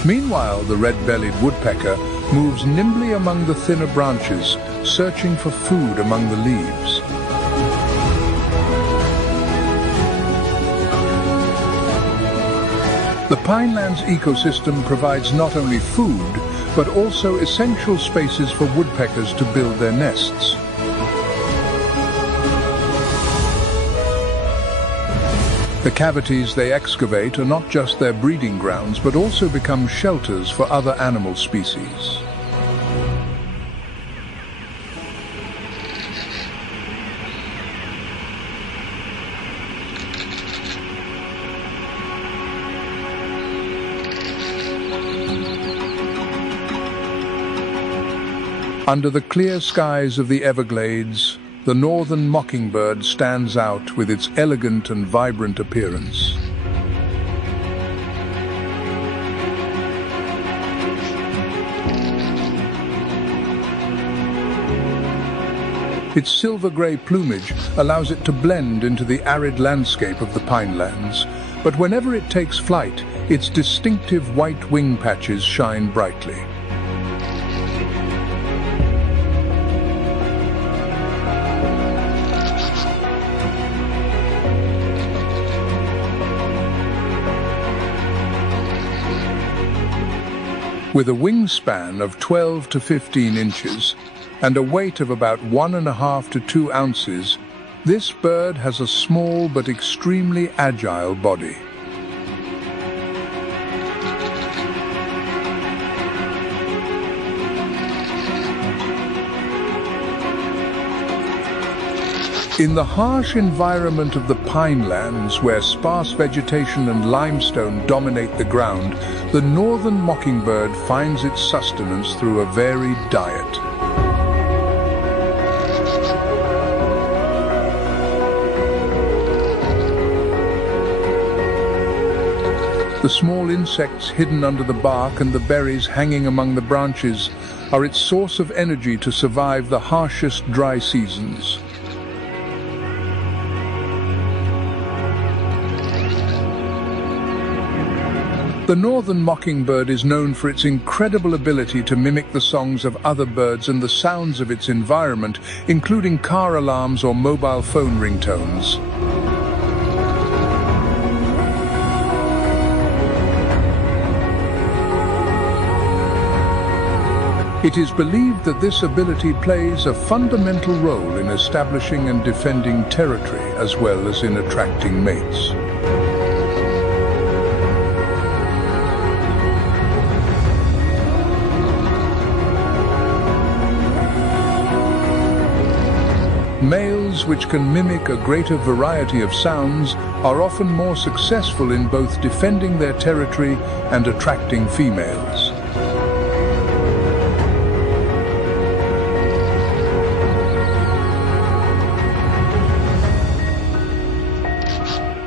Meanwhile, the red-bellied woodpecker moves nimbly among the thinner branches, searching for food among the leaves. The pinelands ecosystem provides not only food, but also essential spaces for woodpeckers to build their nests. The cavities they excavate are not just their breeding grounds, but also become shelters for other animal species. Under the clear skies of the Everglades, the northern mockingbird stands out with its elegant and vibrant appearance. Its silver-gray plumage allows it to blend into the arid landscape of the pinelands, but whenever it takes flight, its distinctive white wing patches shine brightly. With a wingspan of 12 to 15 inches and a weight of about 1.5 to 2 ounces, this bird has a small but extremely agile body. In the harsh environment of the pinelands, where sparse vegetation and limestone dominate the ground, the northern mockingbird finds its sustenance through a varied diet. The small insects hidden under the bark and the berries hanging among the branches are its source of energy to survive the harshest dry seasons. The northern mockingbird is known for its incredible ability to mimic the songs of other birds and the sounds of its environment, including car alarms or mobile phone ringtones. It is believed that this ability plays a fundamental role in establishing and defending territory, as well as in attracting mates. Males, which can mimic a greater variety of sounds, are often more successful in both defending their territory and attracting females.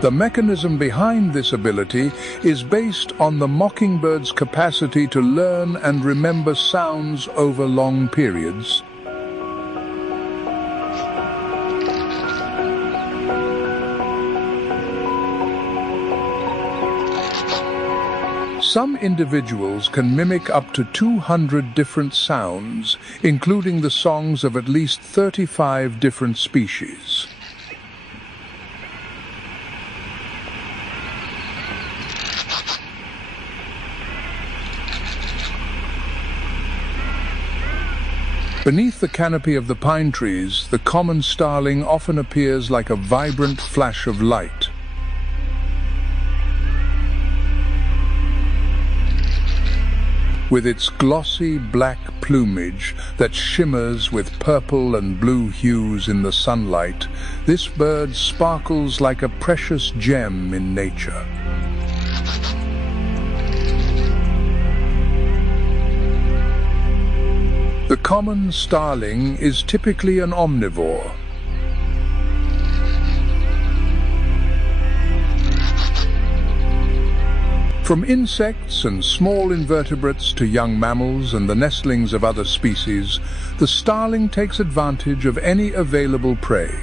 The mechanism behind this ability is based on the mockingbird's capacity to learn and remember sounds over long periods. Some individuals can mimic up to 200 different sounds, including the songs of at least 35 different species. Beneath the canopy of the pine trees, the common starling often appears like a vibrant flash of light. With its glossy black plumage that shimmers with purple and blue hues in the sunlight, this bird sparkles like a precious gem in nature. The common starling is typically an omnivore. From insects and small invertebrates to young mammals and the nestlings of other species, the starling takes advantage of any available prey.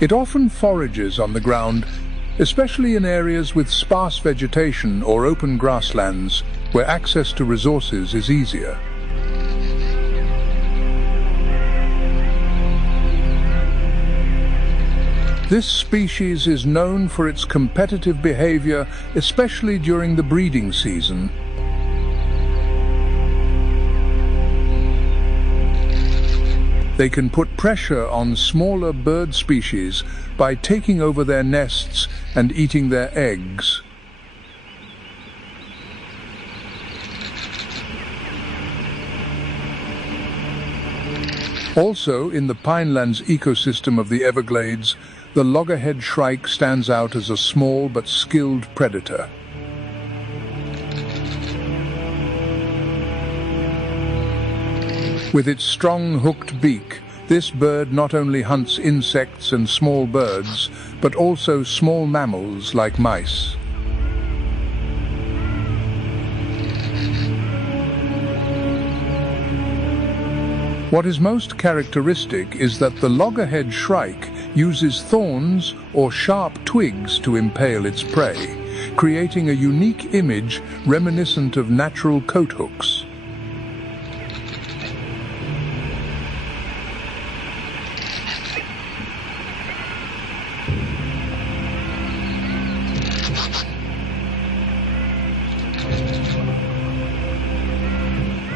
It often forages on the ground, especially in areas with sparse vegetation or open grasslands where access to resources is easier. This species is known for its competitive behavior, especially during the breeding season. They can put pressure on smaller bird species by taking over their nests and eating their eggs. Also, in the pinelands ecosystem of the Everglades, the loggerhead shrike stands out as a small but skilled predator. With its strong hooked beak, this bird not only hunts insects and small birds, but also small mammals like mice. What is most characteristic is that the loggerhead shrike uses thorns or sharp twigs to impale its prey, creating a unique image reminiscent of natural coathooks.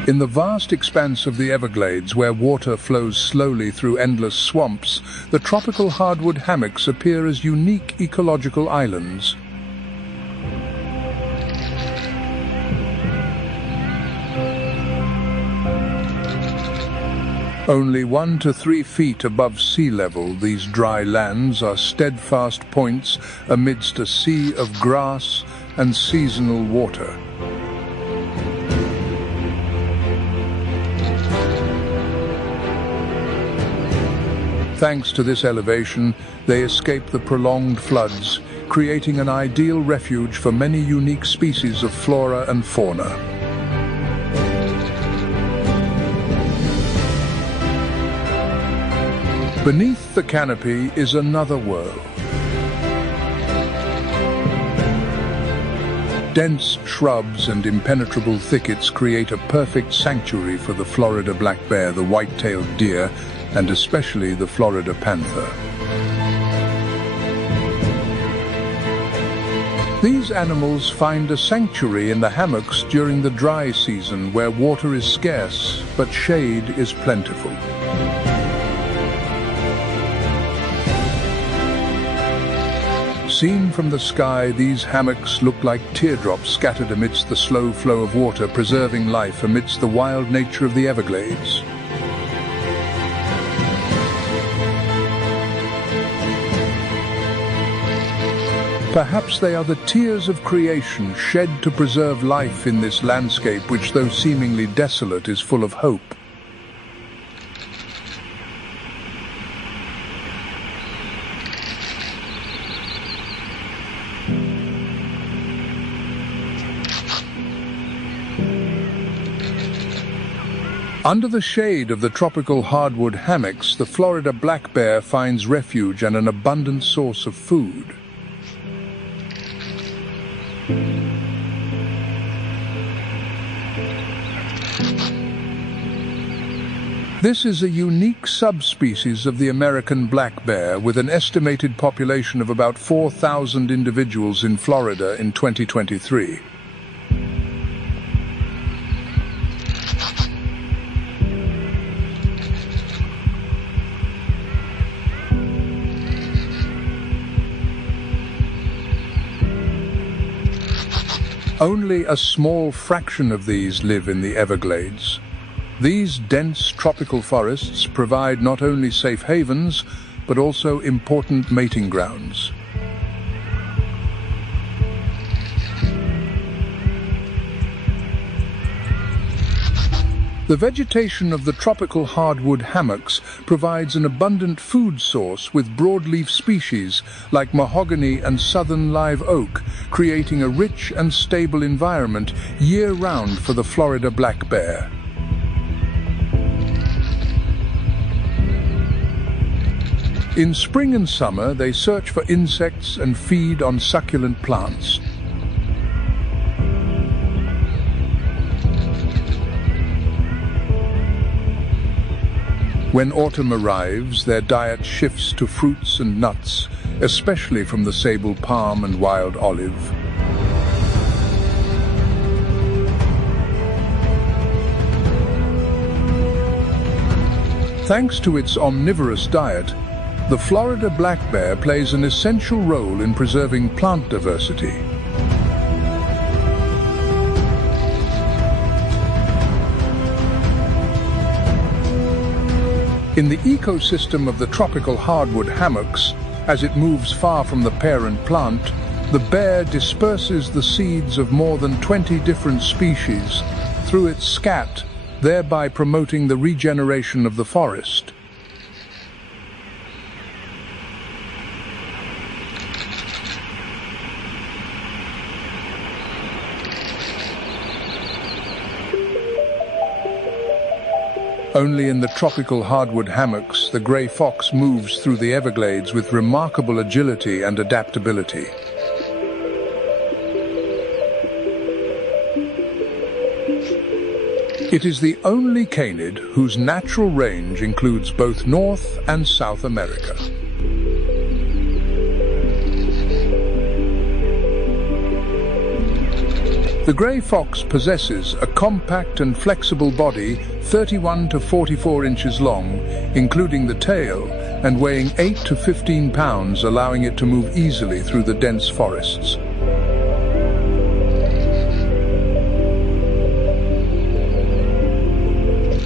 In the vast expanse of the Everglades, where water flows slowly through endless swamps, the tropical hardwood hammocks appear as unique ecological islands. Only 1 to 3 feet above sea level, these dry lands are steadfast points amidst a sea of grass and seasonal water. Thanks to this elevation, they escape the prolonged floods, creating an ideal refuge for many unique species of flora and fauna. Beneath the canopy is another world. Dense shrubs and impenetrable thickets create a perfect sanctuary for the Florida black bear, the white-tailed deer, and especially the Florida panther. These animals find a sanctuary in the hammocks during the dry season, where water is scarce but shade is plentiful. Seen from the sky, these hammocks look like teardrops scattered amidst the slow flow of water, preserving life amidst the wild nature of the Everglades. Perhaps they are the tears of creation shed to preserve life in this landscape which, though seemingly desolate, is full of hope. Under the shade of the tropical hardwood hammocks, the Florida black bear finds refuge and an abundant source of food. This is a unique subspecies of the American black bear, with an estimated population of about 4,000 individuals in Florida in 2023. Only a small fraction of these live in the Everglades. These dense tropical forests provide not only safe havens, but also important mating grounds. The vegetation of the tropical hardwood hammocks provides an abundant food source with broadleaf species like mahogany and southern live oak, creating a rich and stable environment year-round for the Florida black bear. In spring and summer, they search for insects and feed on succulent plants. When autumn arrives, their diet shifts to fruits and nuts, especially from the sable palm and wild olive. Thanks to its omnivorous diet, the Florida black bear plays an essential role in preserving plant diversity. In the ecosystem of the tropical hardwood hammocks, as it moves far from the parent plant, the bear disperses the seeds of more than 20 different species through its scat, thereby promoting the regeneration of the forest. Only in the tropical hardwood hammocks, the gray fox moves through the Everglades with remarkable agility and adaptability. It is the only canid whose natural range includes both North and South America. The gray fox possesses a compact and flexible body, 31 to 44 inches long, including the tail, and weighing 8 to 15 pounds, allowing it to move easily through the dense forests.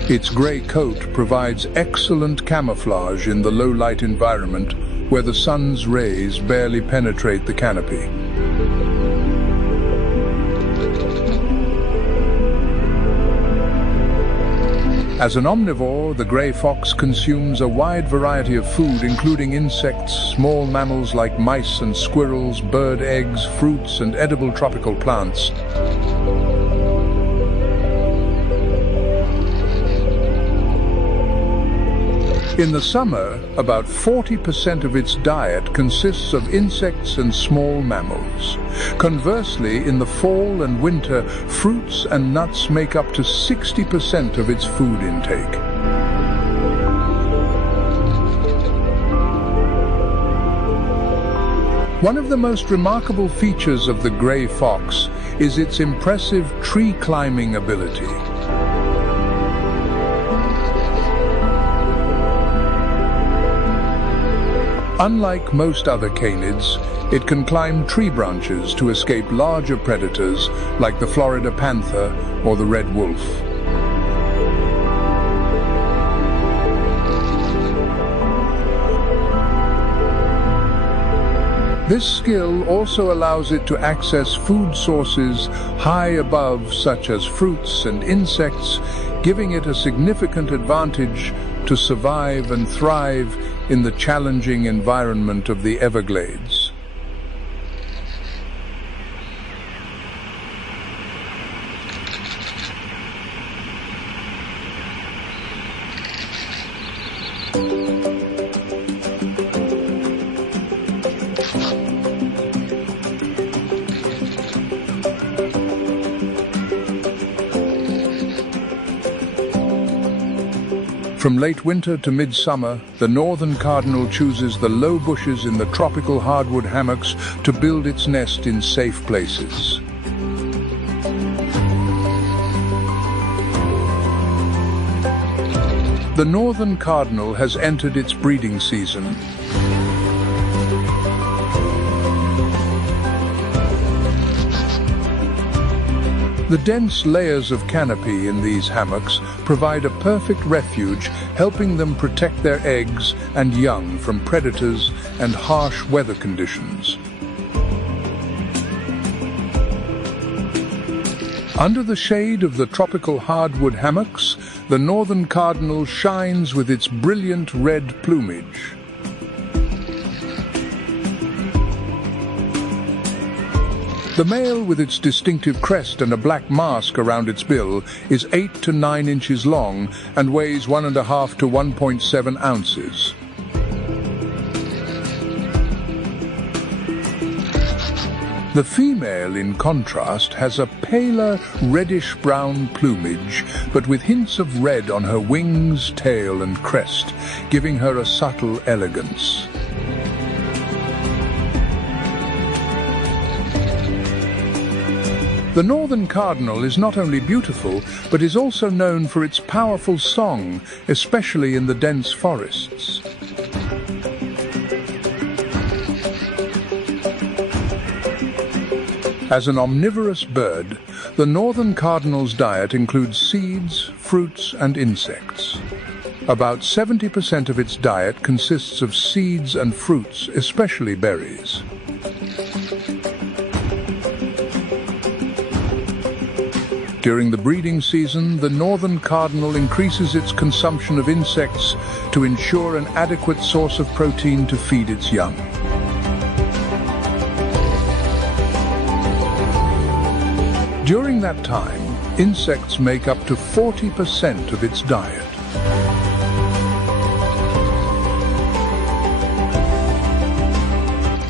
Its gray coat provides excellent camouflage in the low-light environment where the sun's rays barely penetrate the canopy. As an omnivore, the gray fox consumes a wide variety of food, including insects, small mammals like mice and squirrels, bird eggs, fruits, and edible tropical plants. In the summer, about 40% of its diet consists of insects and small mammals. Conversely, in the fall and winter, fruits and nuts make up to 60% of its food intake. One of the most remarkable features of the gray fox is its impressive tree climbing ability. Unlike most other canids, it can climb tree branches to escape larger predators like the Florida panther or the red wolf. This skill also allows it to access food sources high above, such as fruits and insects, giving it a significant advantage to survive and thrive in the challenging environment of the Everglades. From late winter to midsummer, the northern cardinal chooses the low bushes in the tropical hardwood hammocks to build its nest in safe places. The northern cardinal has entered its breeding season. The dense layers of canopy in these hammocks provide a perfect refuge, helping them protect their eggs and young from predators and harsh weather conditions. Under the shade of the tropical hardwood hammocks, the northern cardinal shines with its brilliant red plumage. The male, with its distinctive crest and a black mask around its bill, is 8 to 9 inches long and weighs 1.5 to 1.7 ounces. The female, in contrast, has a paler reddish-brown plumage, but with hints of red on her wings, tail and crest, giving her a subtle elegance. The northern cardinal is not only beautiful, but is also known for its powerful song, especially in the dense forests. As an omnivorous bird, the northern cardinal's diet includes seeds, fruits, and insects. About 70% of its diet consists of seeds and fruits, especially berries. During the breeding season, the northern cardinal increases its consumption of insects to ensure an adequate source of protein to feed its young. During that time, insects make up to 40% of its diet.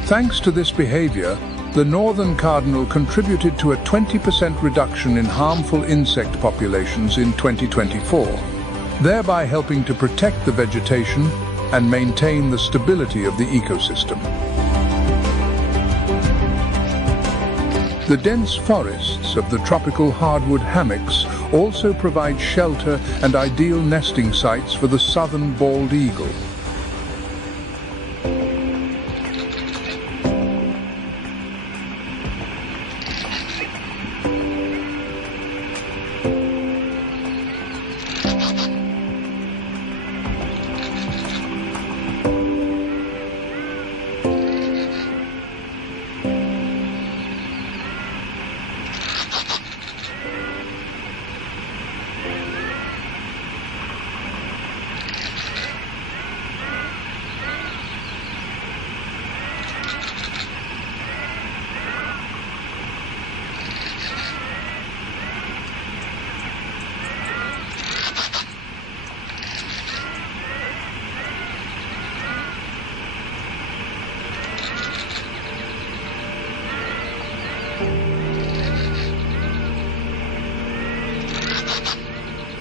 Thanks to this behavior, the northern cardinal contributed to a 20% reduction in harmful insect populations in 2024, thereby helping to protect the vegetation and maintain the stability of the ecosystem. The dense forests of the tropical hardwood hammocks also provide shelter and ideal nesting sites for the southern bald eagle.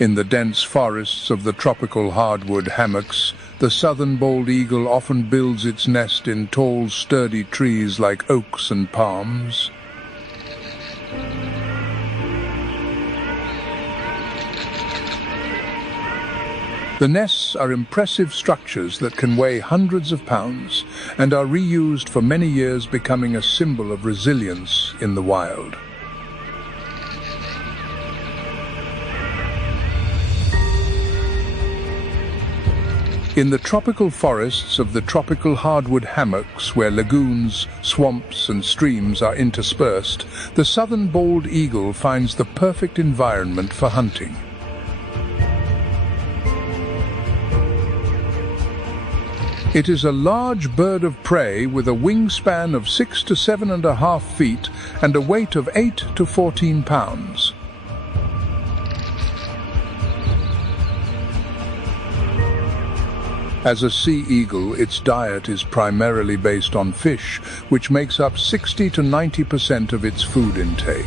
In the dense forests of the tropical hardwood hammocks, the southern bald eagle often builds its nest in tall, sturdy trees like oaks and palms. The nests are impressive structures that can weigh hundreds of pounds and are reused for many years, becoming a symbol of resilience in the wild. In the tropical forests of the tropical hardwood hammocks, where lagoons, swamps and streams are interspersed, the southern bald eagle finds the perfect environment for hunting. It is a large bird of prey with a wingspan of 6 to 7.5 feet and a weight of 8 to 14 pounds. As a sea eagle, its diet is primarily based on fish, which makes up 60 to 90% of its food intake.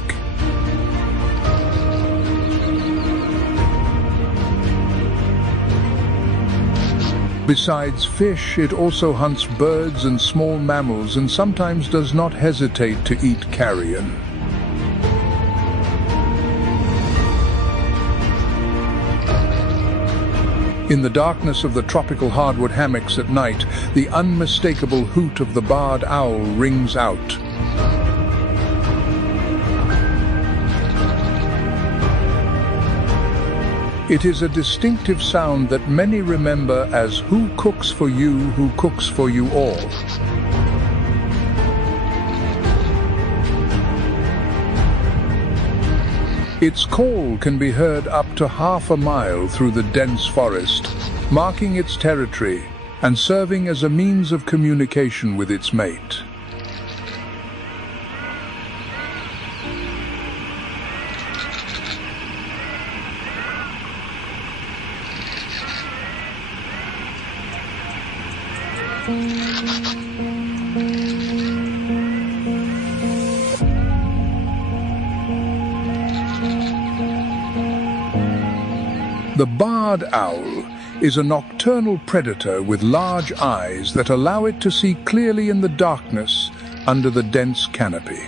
Besides fish, it also hunts birds and small mammals and sometimes does not hesitate to eat carrion. In the darkness of the tropical hardwood hammocks at night, the unmistakable hoot of the barred owl rings out. It is a distinctive sound that many remember as "Who cooks for you, who cooks for you all?" Its call can be heard up to half a mile through the dense forest, marking its territory and serving as a means of communication with its mate. The barred owl is a nocturnal predator with large eyes that allow it to see clearly in the darkness under the dense canopy.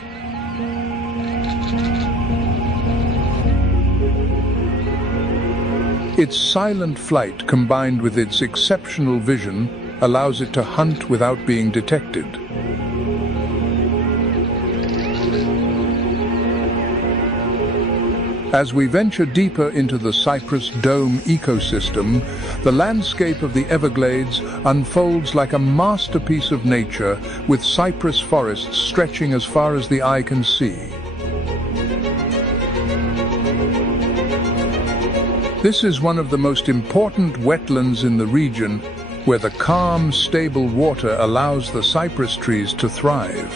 Its silent flight combined with its exceptional vision allows it to hunt without being detected. As we venture deeper into the Cypress Dome ecosystem, the landscape of the Everglades unfolds like a masterpiece of nature, with cypress forests stretching as far as the eye can see. This is one of the most important wetlands in the region, where the calm, stable water allows the cypress trees to thrive.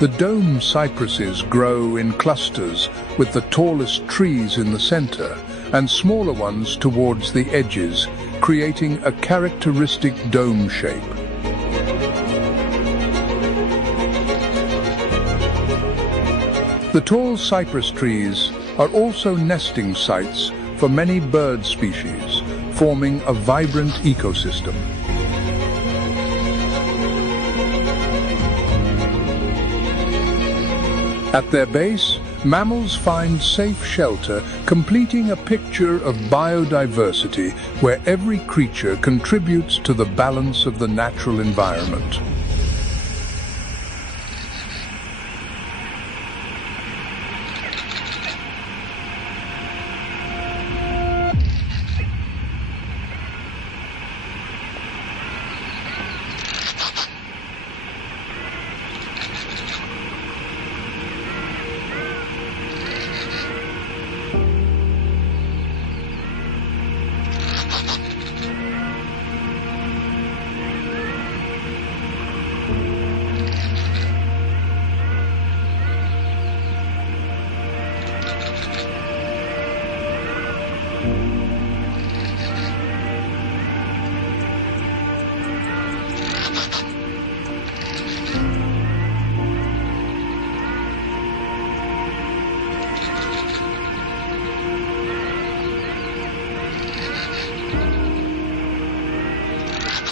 The dome cypresses grow in clusters, with the tallest trees in the center and smaller ones towards the edges, creating a characteristic dome shape. The tall cypress trees are also nesting sites for many bird species, forming a vibrant ecosystem. At their base, mammals find safe shelter, completing a picture of biodiversity where every creature contributes to the balance of the natural environment.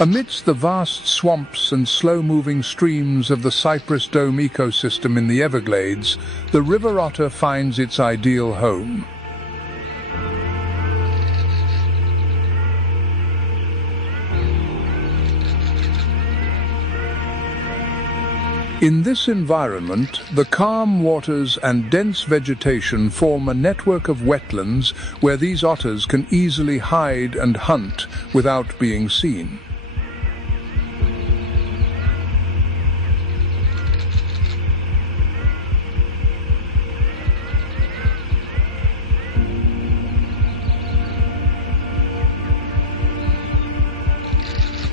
Amidst the vast swamps and slow-moving streams of the Cypress Dome ecosystem in the Everglades, the river otter finds its ideal home. In this environment, the calm waters and dense vegetation form a network of wetlands where these otters can easily hide and hunt without being seen.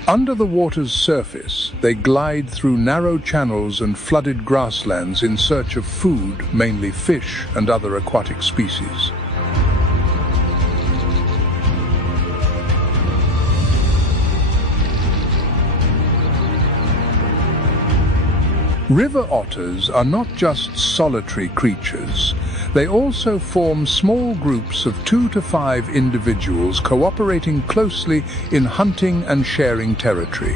Under the water's surface, they glide through narrow channels and flooded grasslands in search of food, mainly fish and other aquatic species. River otters are not just solitary creatures. They also form small groups of 2 to 5 individuals cooperating closely in hunting and sharing territory.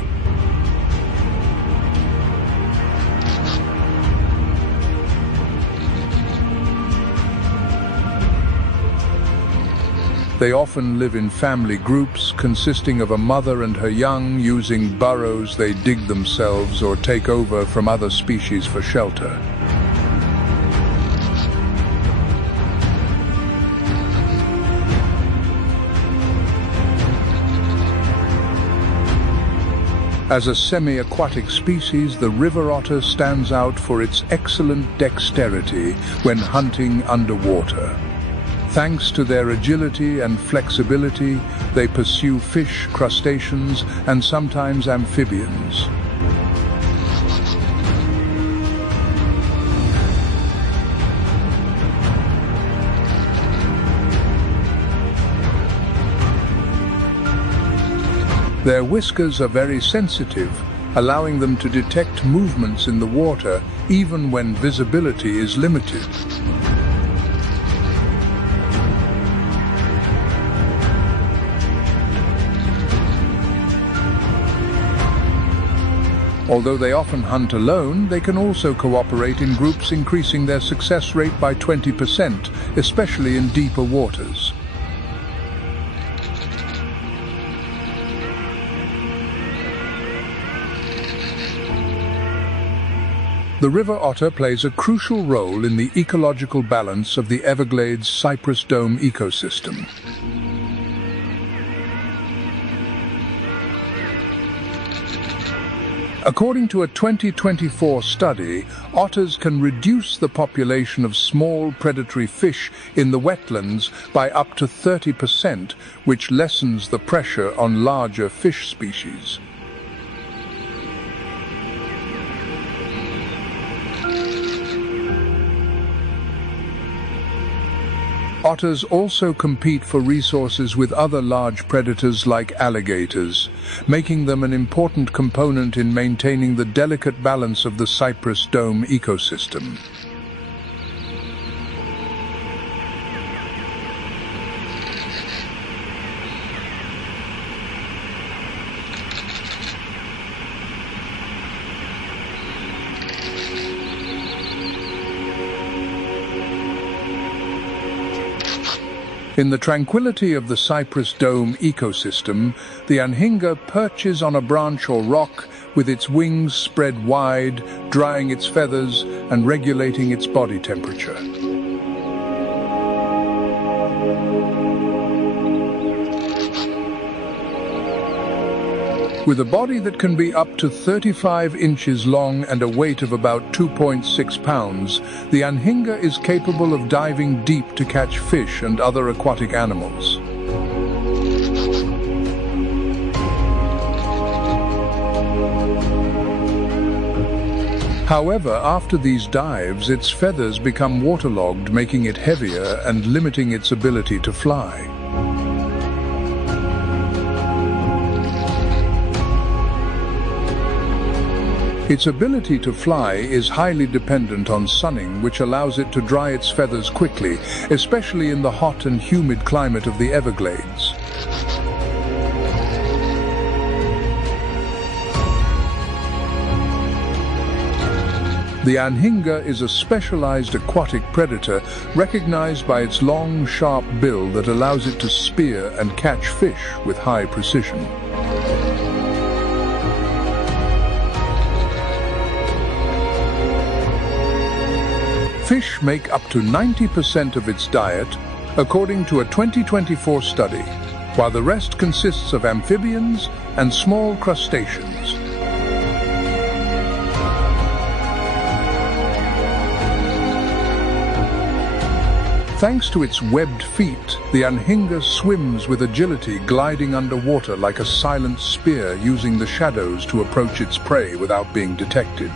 They often live in family groups consisting of a mother and her young, using burrows they dig themselves or take over from other species for shelter. As a semi-aquatic species, the river otter stands out for its excellent dexterity when hunting underwater. Thanks to their agility and flexibility, they pursue fish, crustaceans, and sometimes amphibians. Their whiskers are very sensitive, allowing them to detect movements in the water even when visibility is limited. Although they often hunt alone, they can also cooperate in groups, increasing their success rate by 20%, especially in deeper waters. The river otter plays a crucial role in the ecological balance of the Everglades cypress dome ecosystem. According to a 2024 study, otters can reduce the population of small predatory fish in the wetlands by up to 30%, which lessens the pressure on larger fish species. Otters also compete for resources with other large predators like alligators, making them an important component in maintaining the delicate balance of the cypress dome ecosystem. In the tranquility of the cypress dome ecosystem, the anhinga perches on a branch or rock with its wings spread wide, drying its feathers and regulating its body temperature. With a body that can be up to 35 inches long and a weight of about 2.6 pounds, the anhinga is capable of diving deep to catch fish and other aquatic animals. However, after these dives, its feathers become waterlogged, making it heavier and limiting its ability to fly. Its ability to fly is highly dependent on sunning, which allows it to dry its feathers quickly, especially in the hot and humid climate of the Everglades. The anhinga is a specialized aquatic predator recognized by its long, sharp bill that allows it to spear and catch fish with high precision. Fish make up to 90% of its diet, according to a 2024 study, while the rest consists of amphibians and small crustaceans. Thanks to its webbed feet, the anhinga swims with agility, gliding underwater like a silent spear, using the shadows to approach its prey without being detected.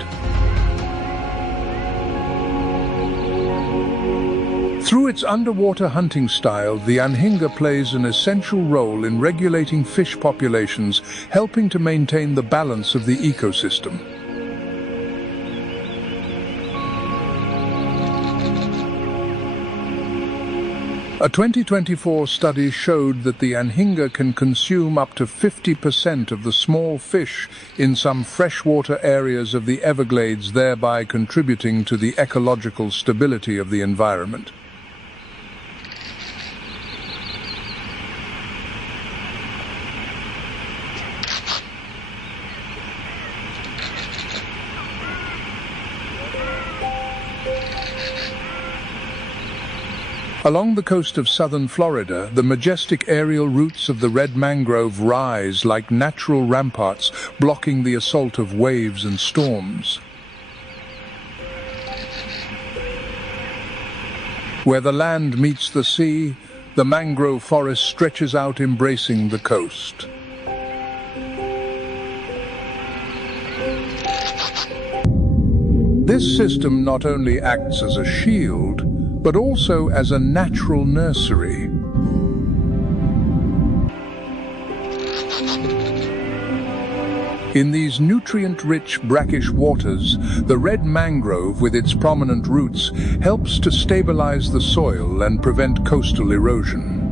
Through its underwater hunting style, the anhinga plays an essential role in regulating fish populations, helping to maintain the balance of the ecosystem. A 2024 study showed that the anhinga can consume up to 50% of the small fish in some freshwater areas of the Everglades, thereby contributing to the ecological stability of the environment. Along the coast of southern Florida, the majestic aerial roots of the red mangrove rise like natural ramparts, blocking the assault of waves and storms. Where the land meets the sea, the mangrove forest stretches out, embracing the coast. This system not only acts as a shield, but also as a natural nursery. In these nutrient-rich brackish waters, the red mangrove with its prominent roots helps to stabilize the soil and prevent coastal erosion.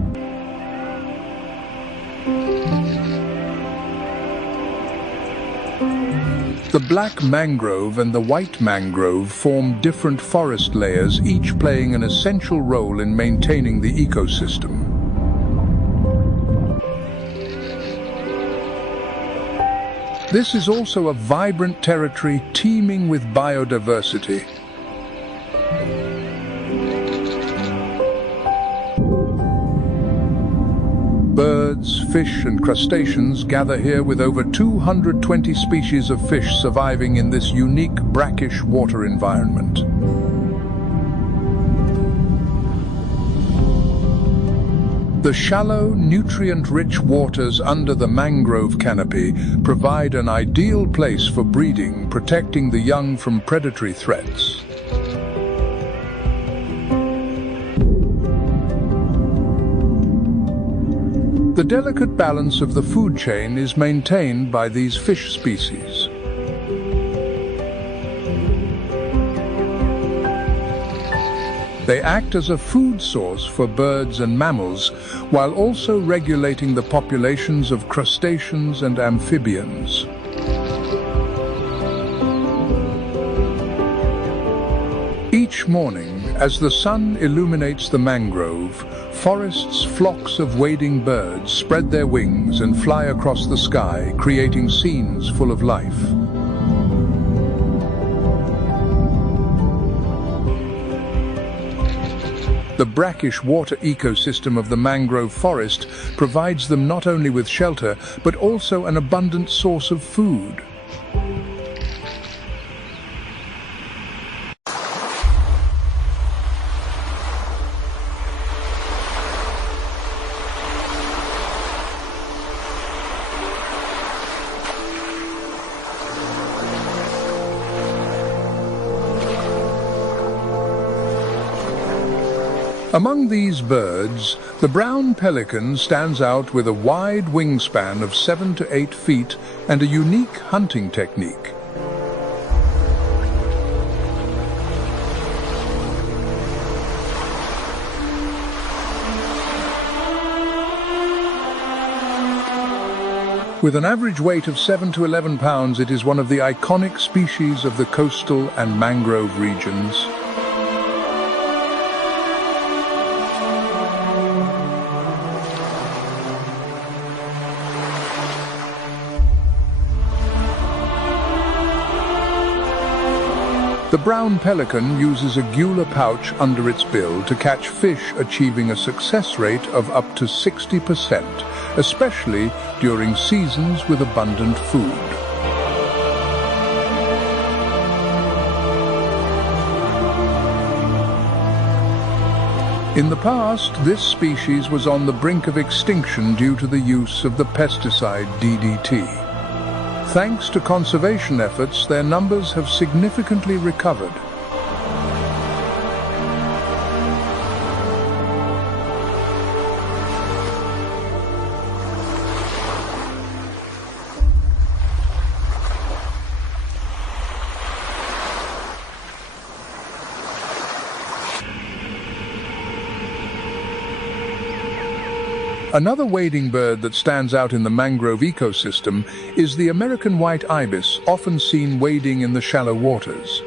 The black mangrove and the white mangrove form different forest layers, each playing an essential role in maintaining the ecosystem. This is also a vibrant territory teeming with biodiversity. Birds, fish and crustaceans gather here, with over 220 species of fish surviving in this unique brackish water environment. The shallow, nutrient-rich waters under the mangrove canopy provide an ideal place for breeding, protecting the young from predatory threats. The delicate balance of the food chain is maintained by these fish species. They act as a food source for birds and mammals, while also regulating the populations of crustaceans and amphibians. Each morning, as the sun illuminates the mangrove, forests, flocks of wading birds spread their wings and fly across the sky, creating scenes full of life. The brackish water ecosystem of the mangrove forest provides them not only with shelter, but also an abundant source of food. Among these birds, the brown pelican stands out with a wide wingspan of 7 to 8 feet and a unique hunting technique. With an average weight of 7 to 11 pounds, it is one of the iconic species of the coastal and mangrove regions. The brown pelican uses a gular pouch under its bill to catch fish, achieving a success rate of up to 60%, especially during seasons with abundant food. In the past, this species was on the brink of extinction due to the use of the pesticide DDT. Thanks to conservation efforts, their numbers have significantly recovered. Another wading bird that stands out in the mangrove ecosystem is the American white ibis, often seen wading in the shallow waters.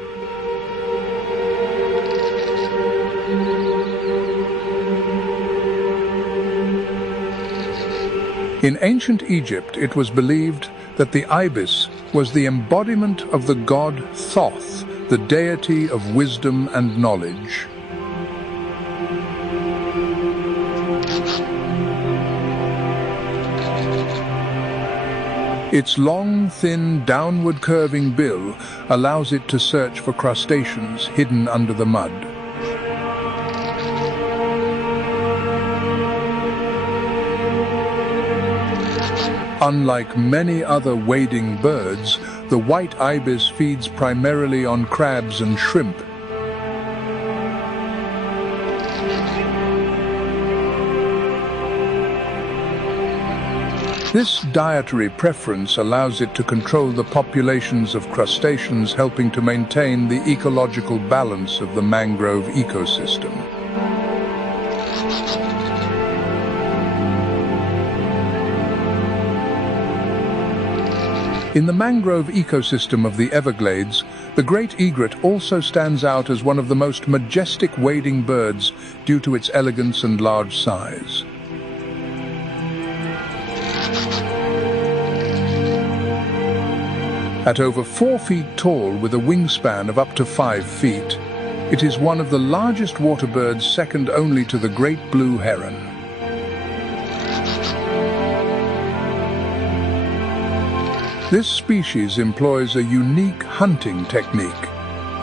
In ancient Egypt, it was believed that the ibis was the embodiment of the god Thoth, the deity of wisdom and knowledge. Its long, thin, downward-curving bill allows it to search for crustaceans hidden under the mud. Unlike many other wading birds, the white ibis feeds primarily on crabs and shrimp. This dietary preference allows it to control the populations of crustaceans, helping to maintain the ecological balance of the mangrove ecosystem. In the mangrove ecosystem of the Everglades, the great egret also stands out as one of the most majestic wading birds due to its elegance and large size. At over 4 feet tall with a wingspan of up to 5 feet, it is one of the largest water birds, second only to the great blue heron. This species employs a unique hunting technique.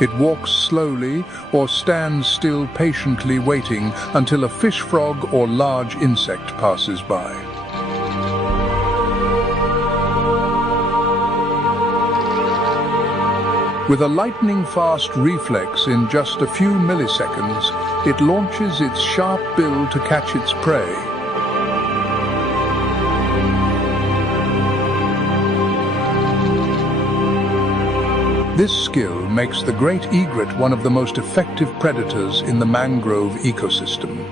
It walks slowly or stands still, patiently waiting until a fish frog or large insect passes by. With a lightning-fast reflex, in just a few milliseconds, it launches its sharp bill to catch its prey. This skill makes the great egret one of the most effective predators in the mangrove ecosystem.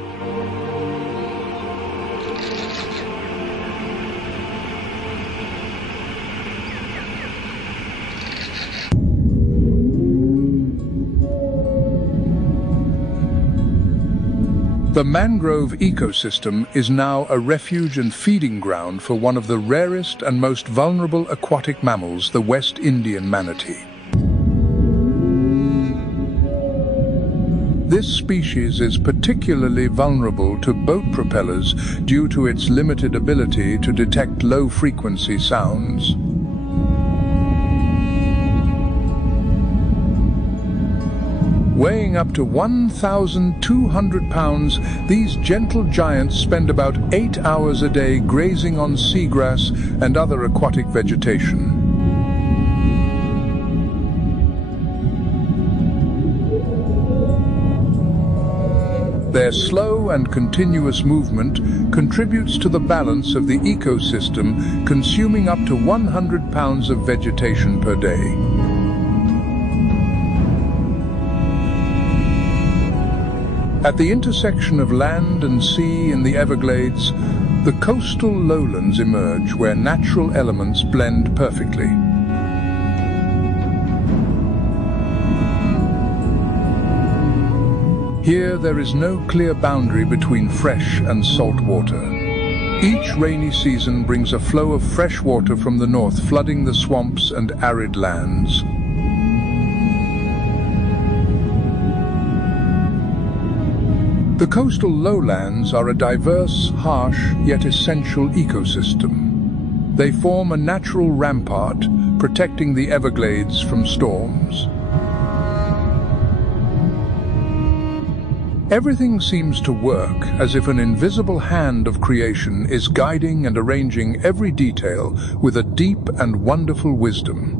The mangrove ecosystem is now a refuge and feeding ground for one of the rarest and most vulnerable aquatic mammals, the West Indian manatee. This species is particularly vulnerable to boat propellers due to its limited ability to detect low-frequency sounds. Weighing up to 1,200 pounds, these gentle giants spend about 8 hours a day grazing on seagrass and other aquatic vegetation. Their slow and continuous movement contributes to the balance of the ecosystem, consuming up to 100 pounds of vegetation per day. At the intersection of land and sea in the Everglades, the coastal lowlands emerge where natural elements blend perfectly. Here there is no clear boundary between fresh and salt water. Each rainy season brings a flow of fresh water from the north, flooding the swamps and arid lands. The coastal lowlands are a diverse, harsh, yet essential ecosystem. They form a natural rampart, protecting the Everglades from storms. Everything seems to work as if an invisible hand of creation is guiding and arranging every detail with a deep and wonderful wisdom.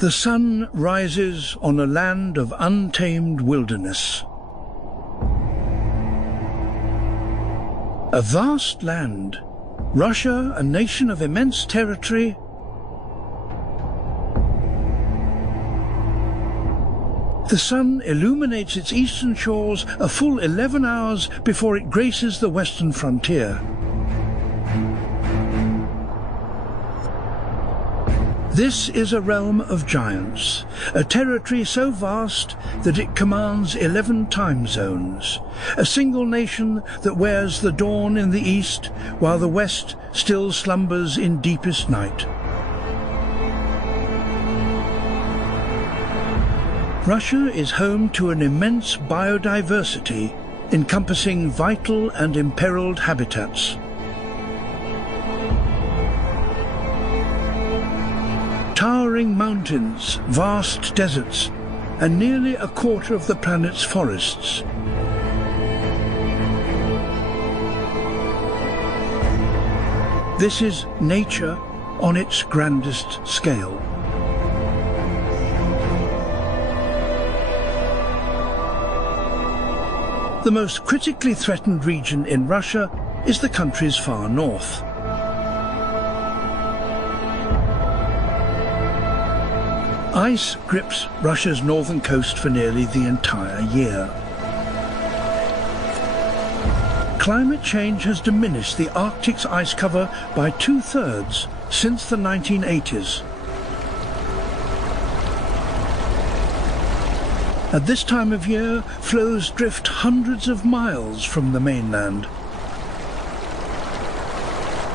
The sun rises on a land of untamed wilderness, A vast land, Russia, a nation of immense territory, the sun illuminates its eastern shores a full 11 hours before it graces the western frontier. This is a realm of giants, a territory so vast that it commands 11 time zones, a single nation that wears the dawn in the east while the west still slumbers in deepest night. Russia is home to an immense biodiversity encompassing vital and imperiled habitats. Towering mountains, vast deserts, and nearly a quarter of the planet's forests. This is nature on its grandest scale. The most critically threatened region in Russia is the country's far north. Ice grips Russia's northern coast for nearly the entire year. Climate change has diminished the Arctic's ice cover by 2/3 since the 1980s. At this time of year, floes drift hundreds of miles from the mainland.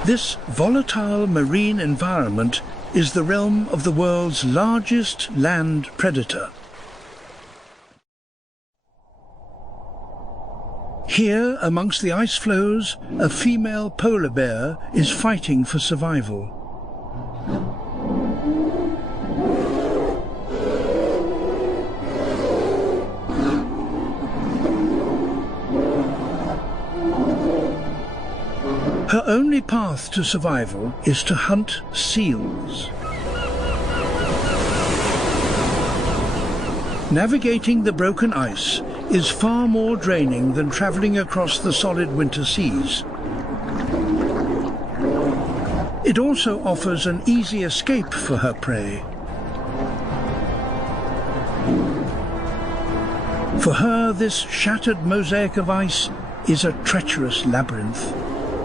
This volatile marine environment is the realm of the world's largest land predator. Here, amongst the ice floes, a female polar bear is fighting for survival. Her only path to survival is to hunt seals. Navigating the broken ice is far more draining than travelling across the solid winter seas. It also offers an easy escape for her prey. For her, this shattered mosaic of ice is a treacherous labyrinth.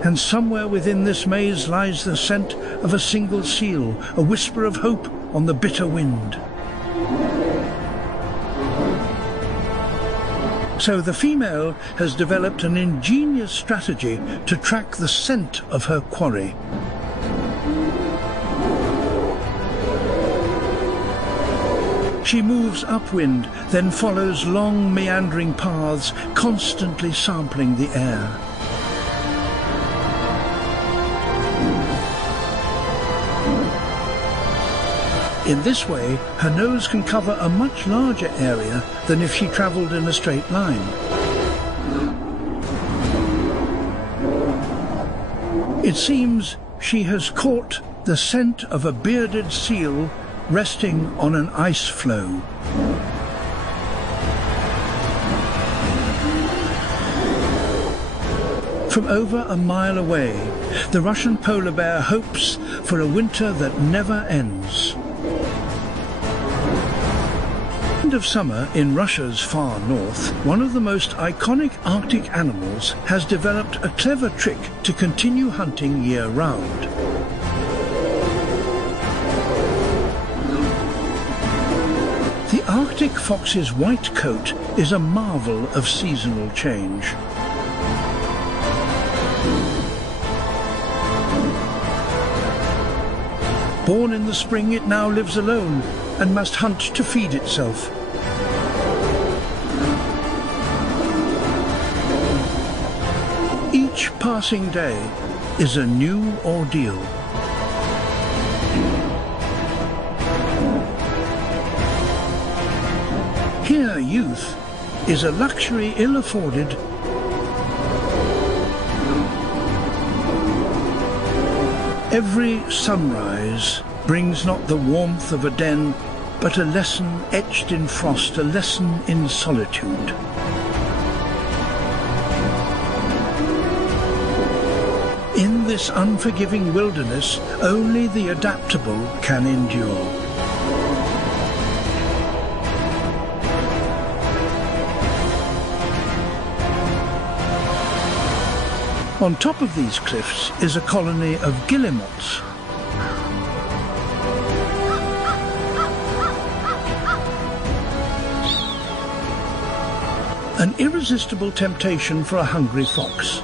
And somewhere within this maze lies the scent of a single seal, a whisper of hope on the bitter wind. So the female has developed an ingenious strategy to track the scent of her quarry. She moves upwind, then follows long meandering paths, constantly sampling the air. In this way, her nose can cover a much larger area than if she travelled in a straight line. It seems she has caught the scent of a bearded seal resting on an ice floe. From over a mile away, the Russian polar bear hopes for a winter that never ends. End of summer in Russia's far north, one of the most iconic Arctic animals has developed a clever trick to continue hunting year-round. The Arctic fox's white coat is a marvel of seasonal change. Born in the spring, it now lives alone and must hunt to feed itself. Each passing day is a new ordeal. Here, youth is a luxury ill-afforded. Every sunrise brings not the warmth of a den, but a lesson etched in frost, a lesson in solitude. this unforgiving wilderness, only the adaptable can endure. On top of these cliffs is a colony of guillemots. An irresistible temptation for a hungry fox.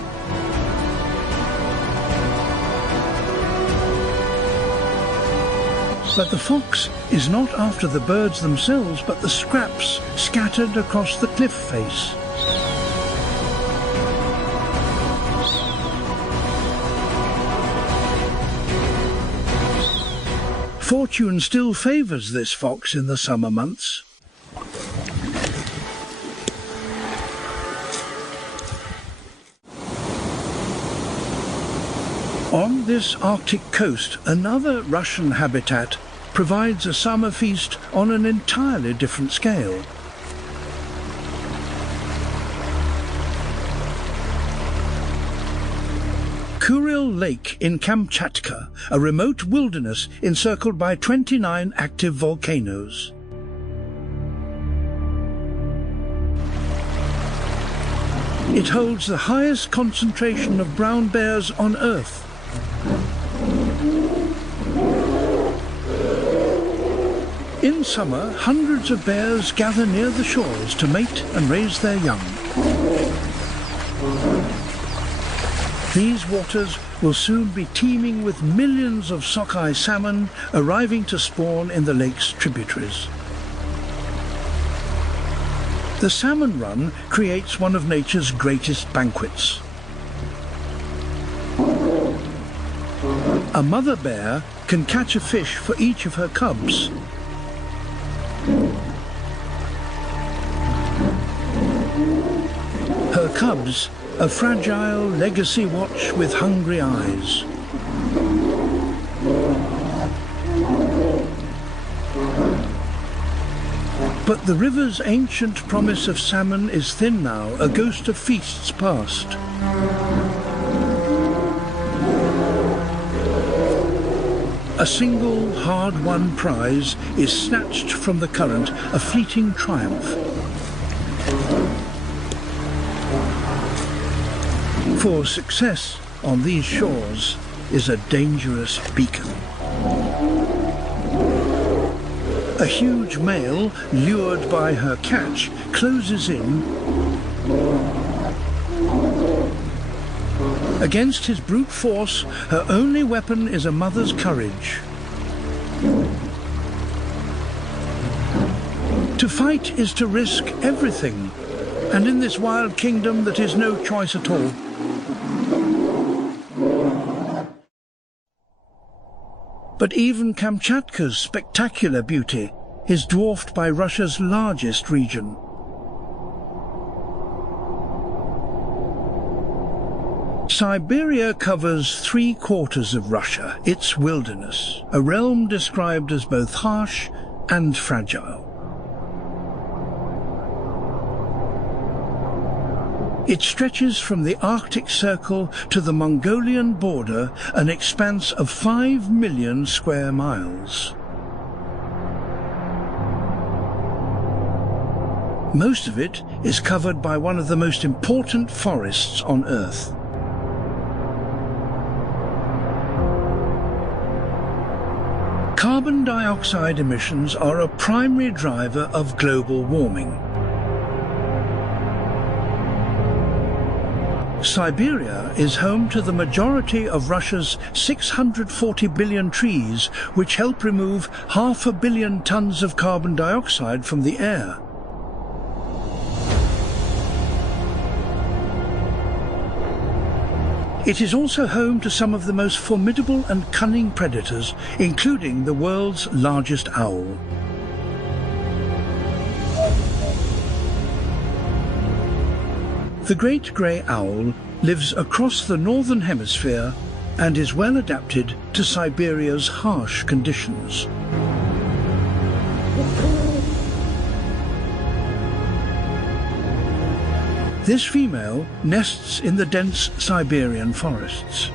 But the fox is not after the birds themselves, but the scraps scattered across the cliff face. Fortune still favours this fox in the summer months. On this Arctic coast, another Russian habitat provides a summer feast on an entirely different scale. Kuril Lake in Kamchatka, a remote wilderness encircled by 29 active volcanoes. It holds the highest concentration of brown bears on Earth. In summer, hundreds of bears gather near the shores to mate and raise their young. These waters will soon be teeming with millions of sockeye salmon arriving to spawn in the lake's tributaries. The salmon run creates one of nature's greatest banquets. A mother bear can catch a fish for each of her cubs. Her cubs, a fragile legacy watch with hungry eyes. But the river's ancient promise of salmon is thin now, a ghost of feasts past. A single hard-won prize is snatched from the current, a fleeting triumph. For success on these shores is a dangerous beacon. A huge male, lured by her catch, closes in. Against his brute force, her only weapon is a mother's courage. To fight is to risk everything, and in this wild kingdom that is no choice at all. But even Kamchatka's spectacular beauty is dwarfed by Russia's largest region. Siberia covers 3/4 of Russia, its wilderness, a realm described as both harsh and fragile. It stretches from the Arctic Circle to the Mongolian border, an expanse of 5 million square miles. Most of it is covered by one of the most important forests on Earth. Carbon dioxide emissions are a primary driver of global warming. Siberia is home to the majority of Russia's 640 billion trees, which help remove 500 million tons of carbon dioxide from the air. It is also home to some of the most formidable and cunning predators, including the world's largest owl. The great grey owl lives across the northern hemisphere and is well adapted to Siberia's harsh conditions. This female nests in the dense Siberian forests.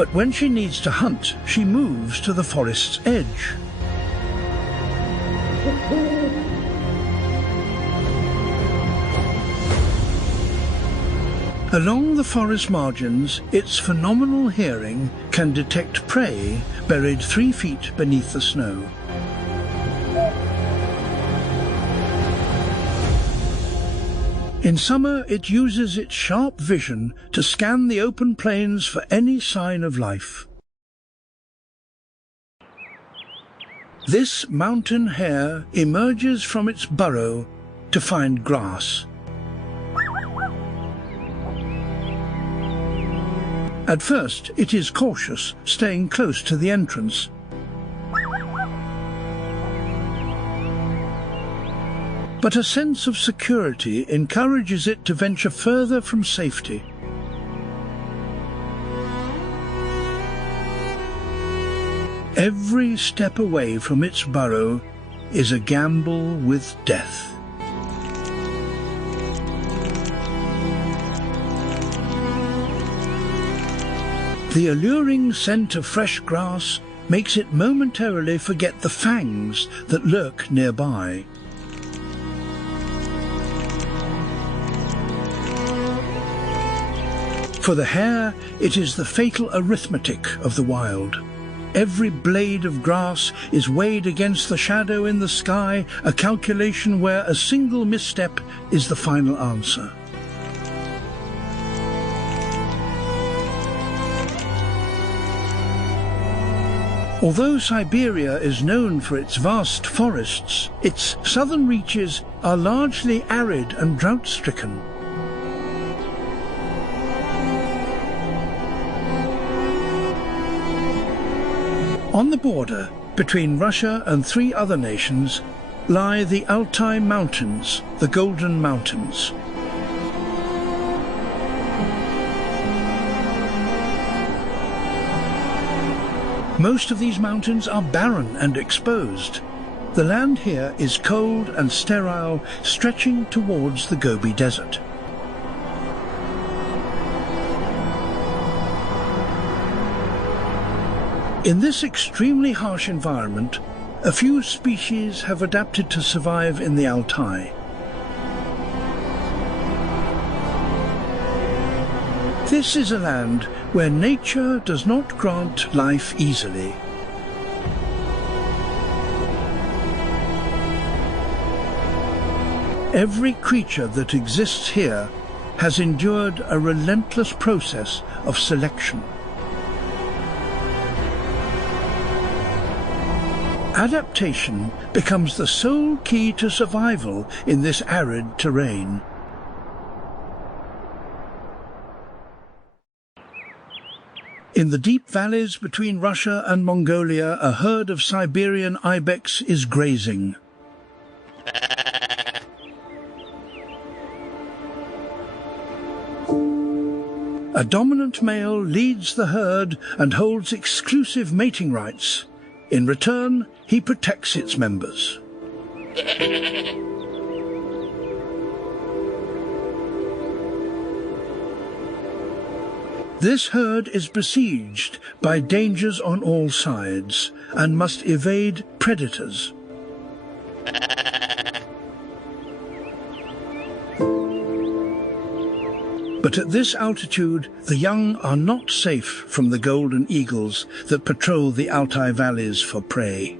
But when she needs to hunt, she moves to the forest's edge. Along the forest margins, its phenomenal hearing can detect prey buried 3 feet beneath the snow. In summer, it uses its sharp vision to scan the open plains for any sign of life. This mountain hare emerges from its burrow to find grass. At first, it is cautious, staying close to the entrance. But a sense of security encourages it to venture further from safety. Every step away from its burrow is a gamble with death. The alluring scent of fresh grass makes it momentarily forget the fangs that lurk nearby. For the hare, it is the fatal arithmetic of the wild. Every blade of grass is weighed against the shadow in the sky, a calculation where a single misstep is the final answer. Although Siberia is known for its vast forests, its southern reaches are largely arid and drought-stricken. On the border between Russia and 3 other nations lie the Altai Mountains, the Golden Mountains. Most of these mountains are barren and exposed. The land here is cold and sterile, stretching towards the Gobi Desert. In this extremely harsh environment, a few species have adapted to survive in the Altai. This is a land where nature does not grant life easily. Every creature that exists here has endured a relentless process of selection. Adaptation becomes the sole key to survival in this arid terrain. In the deep valleys between Russia and Mongolia, a herd of Siberian ibex is grazing. A dominant male leads the herd and holds exclusive mating rights. In return, he protects its members. This herd is besieged by dangers on all sides and must evade predators. But at this altitude, the young are not safe from the golden eagles that patrol the Altai valleys for prey.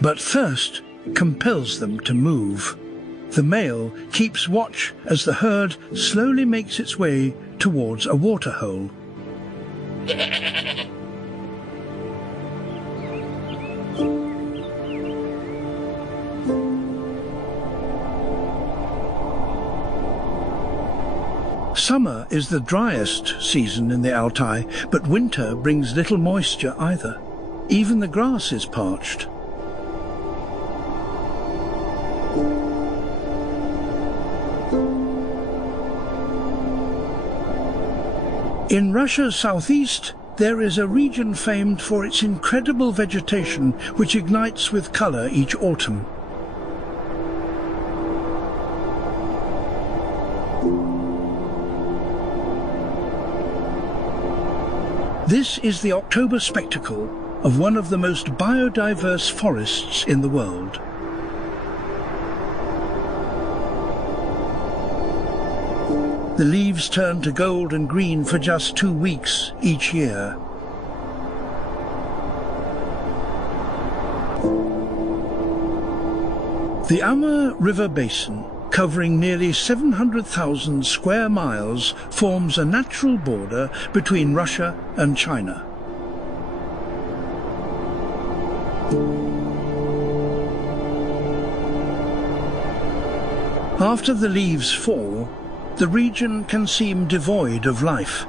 But thirst compels them to move. The male keeps watch as the herd slowly makes its way towards a waterhole. Summer is the driest season in the Altai, but winter brings little moisture either. Even the grass is parched. In Russia's southeast, there is a region famed for its incredible vegetation which ignites with colour each autumn. This is the October spectacle of one of the most biodiverse forests in the world. The leaves turn to gold and green for just 2 weeks each year. The Amur River Basin, covering nearly 700,000 square miles, forms a natural border between Russia and China. After the leaves fall, the region can seem devoid of life.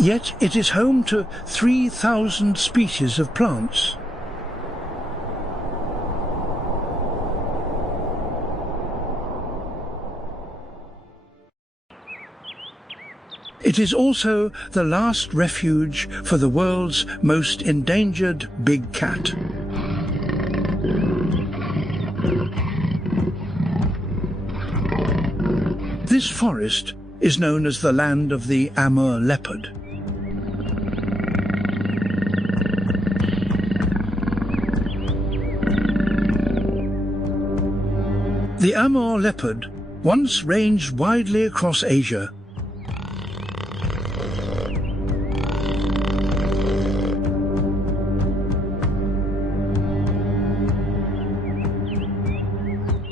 Yet it is home to 3,000 species of plants. It is also the last refuge for the world's most endangered big cat. This forest is known as the land of the Amur leopard. The Amur leopard once ranged widely across Asia.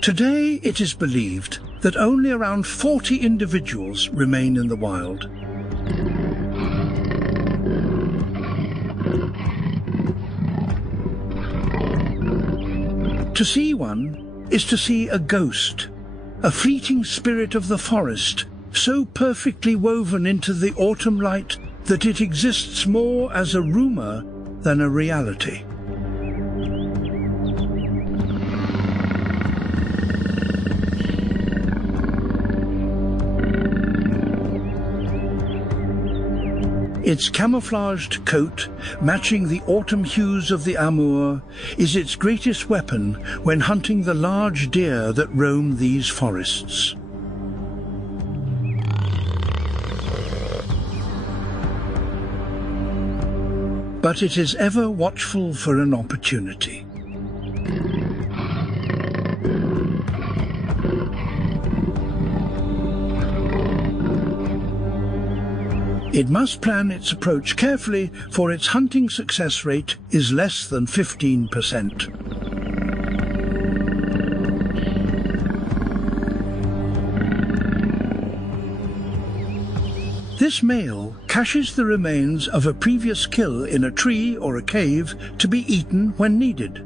Today it is believed that only around 40 individuals remain in the wild. To see one is to see a ghost, a fleeting spirit of the forest, so perfectly woven into the autumn light that it exists more as a rumour than a reality. Its camouflaged coat, matching the autumn hues of the Amur, is its greatest weapon when hunting the large deer that roam these forests. But it is ever watchful for an opportunity. It must plan its approach carefully, for its hunting success rate is less than 15%. This male caches the remains of a previous kill in a tree or a cave to be eaten when needed.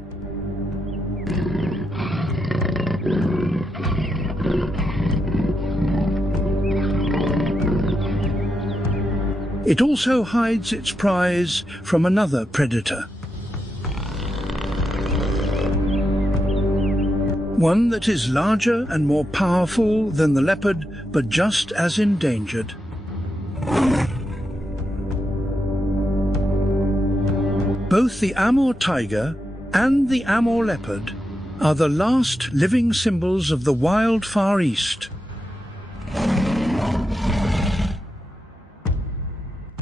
It also hides its prize from another predator. One that is larger and more powerful than the leopard, but just as endangered. Both the Amur tiger and the Amur leopard are the last living symbols of the wild Far East.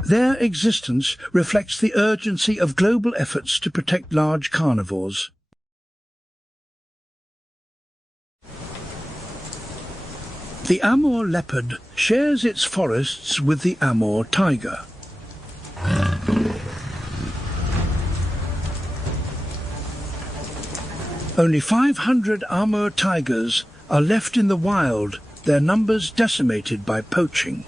Their existence reflects the urgency of global efforts to protect large carnivores. The Amur leopard shares its forests with the Amur tiger. Only 500 Amur tigers are left in the wild, their numbers decimated by poaching.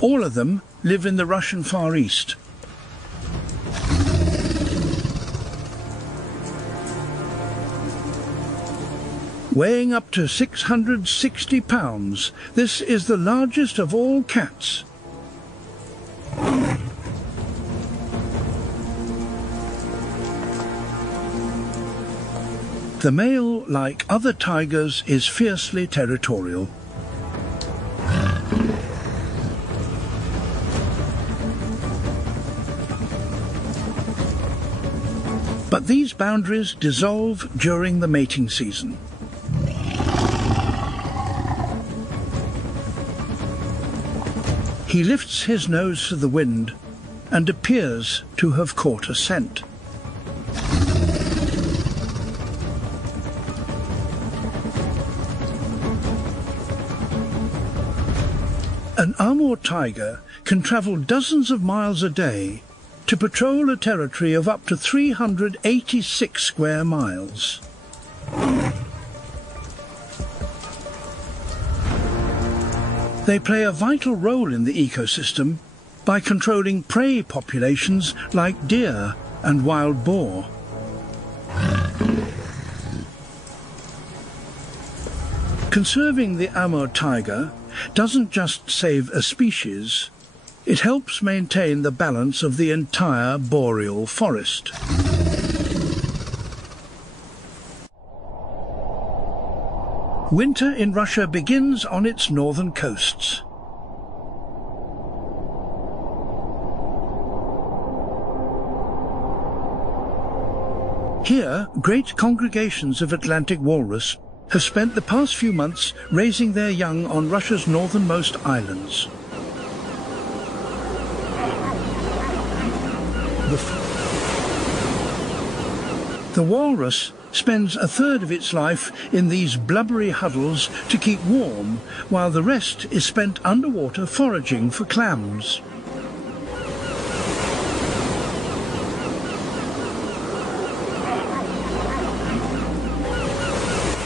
All of them live in the Russian Far East. Weighing up to 660 pounds, this is the largest of all cats. The male, like other tigers, is fiercely territorial. But these boundaries dissolve during the mating season. He lifts his nose to the wind and appears to have caught a scent. An Amur tiger can travel dozens of miles a day to patrol a territory of up to 386 square miles. They play a vital role in the ecosystem by controlling prey populations like deer and wild boar. Conserving the Amur tiger doesn't just save a species, it helps maintain the balance of the entire boreal forest. Winter in Russia begins on its northern coasts. Here, great congregations of Atlantic walrus have spent the past few months raising their young on Russia's northernmost islands. The walrus spends a third of its life in these blubbery huddles to keep warm, while the rest is spent underwater foraging for clams.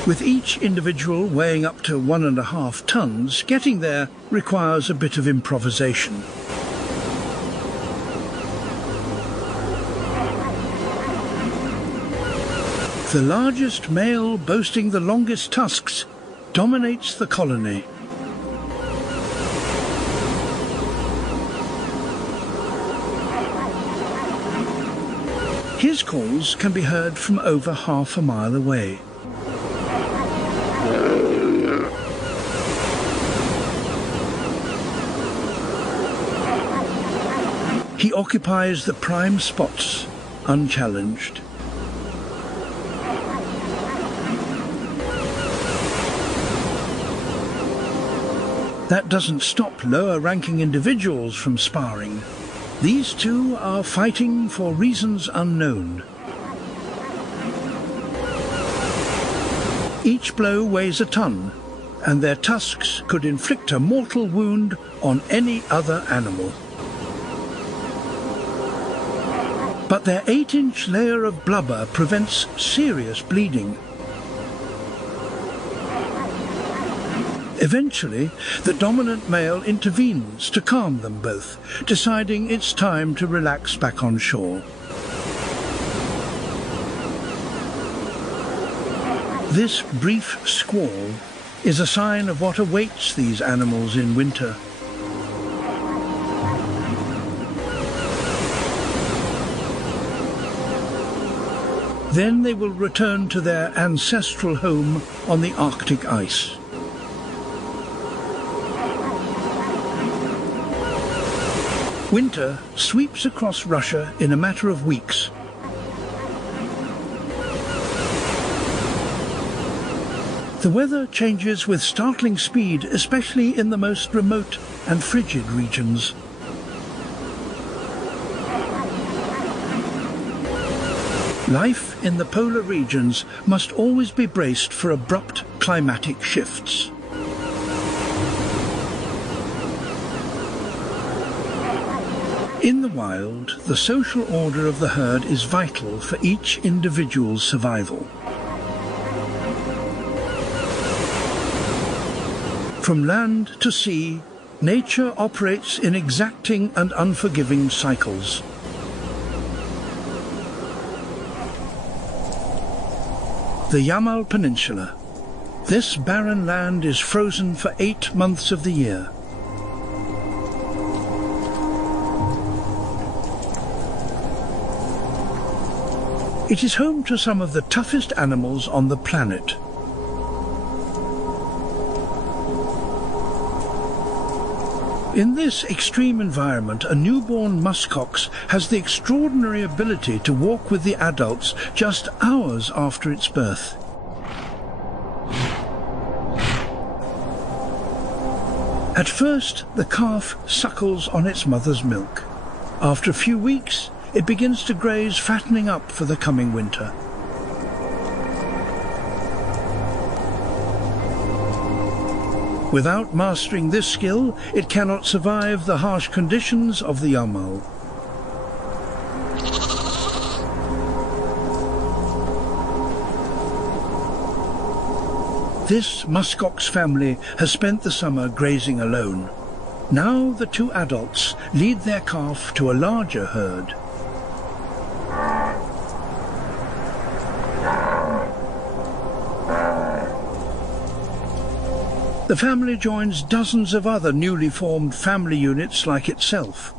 With each individual weighing up to 1.5 tons, getting there requires a bit of improvisation. The largest male, boasting the longest tusks, dominates the colony. His calls can be heard from over half a mile away. He occupies the prime spots, unchallenged. That doesn't stop lower-ranking individuals from sparring. These two are fighting for reasons unknown. Each blow weighs a ton, and their tusks could inflict a mortal wound on any other animal. But their 8-inch layer of blubber prevents serious bleeding. Eventually, the dominant male intervenes to calm them both, deciding it's time to relax back on shore. This brief squall is a sign of what awaits these animals in winter. Then they will return to their ancestral home on the Arctic ice. Winter sweeps across Russia in a matter of weeks. The weather changes with startling speed, especially in the most remote and frigid regions. Life in the polar regions must always be braced for abrupt climatic shifts. In the wild, the social order of the herd is vital for each individual's survival. From land to sea, nature operates in exacting and unforgiving cycles. The Yamal Peninsula. This barren land is frozen for 8 months of the year. It is home to some of the toughest animals on the planet. In this extreme environment, a newborn muskox has the extraordinary ability to walk with the adults just hours after its birth. At first, the calf suckles on its mother's milk. After a few weeks, it begins to graze, fattening up for the coming winter. Without mastering this skill, it cannot survive the harsh conditions of the yamal. This muskox family has spent the summer grazing alone. Now the two adults lead their calf to a larger herd. The family joins dozens of other newly formed family units like itself.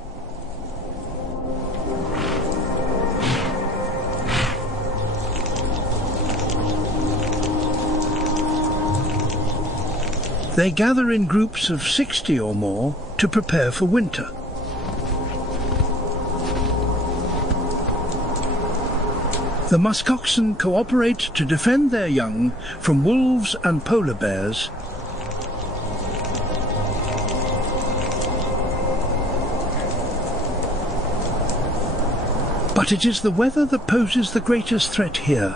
They gather in groups of 60 or more to prepare for winter. The muskoxen cooperate to defend their young from wolves and polar bears. But it is the weather that poses the greatest threat here.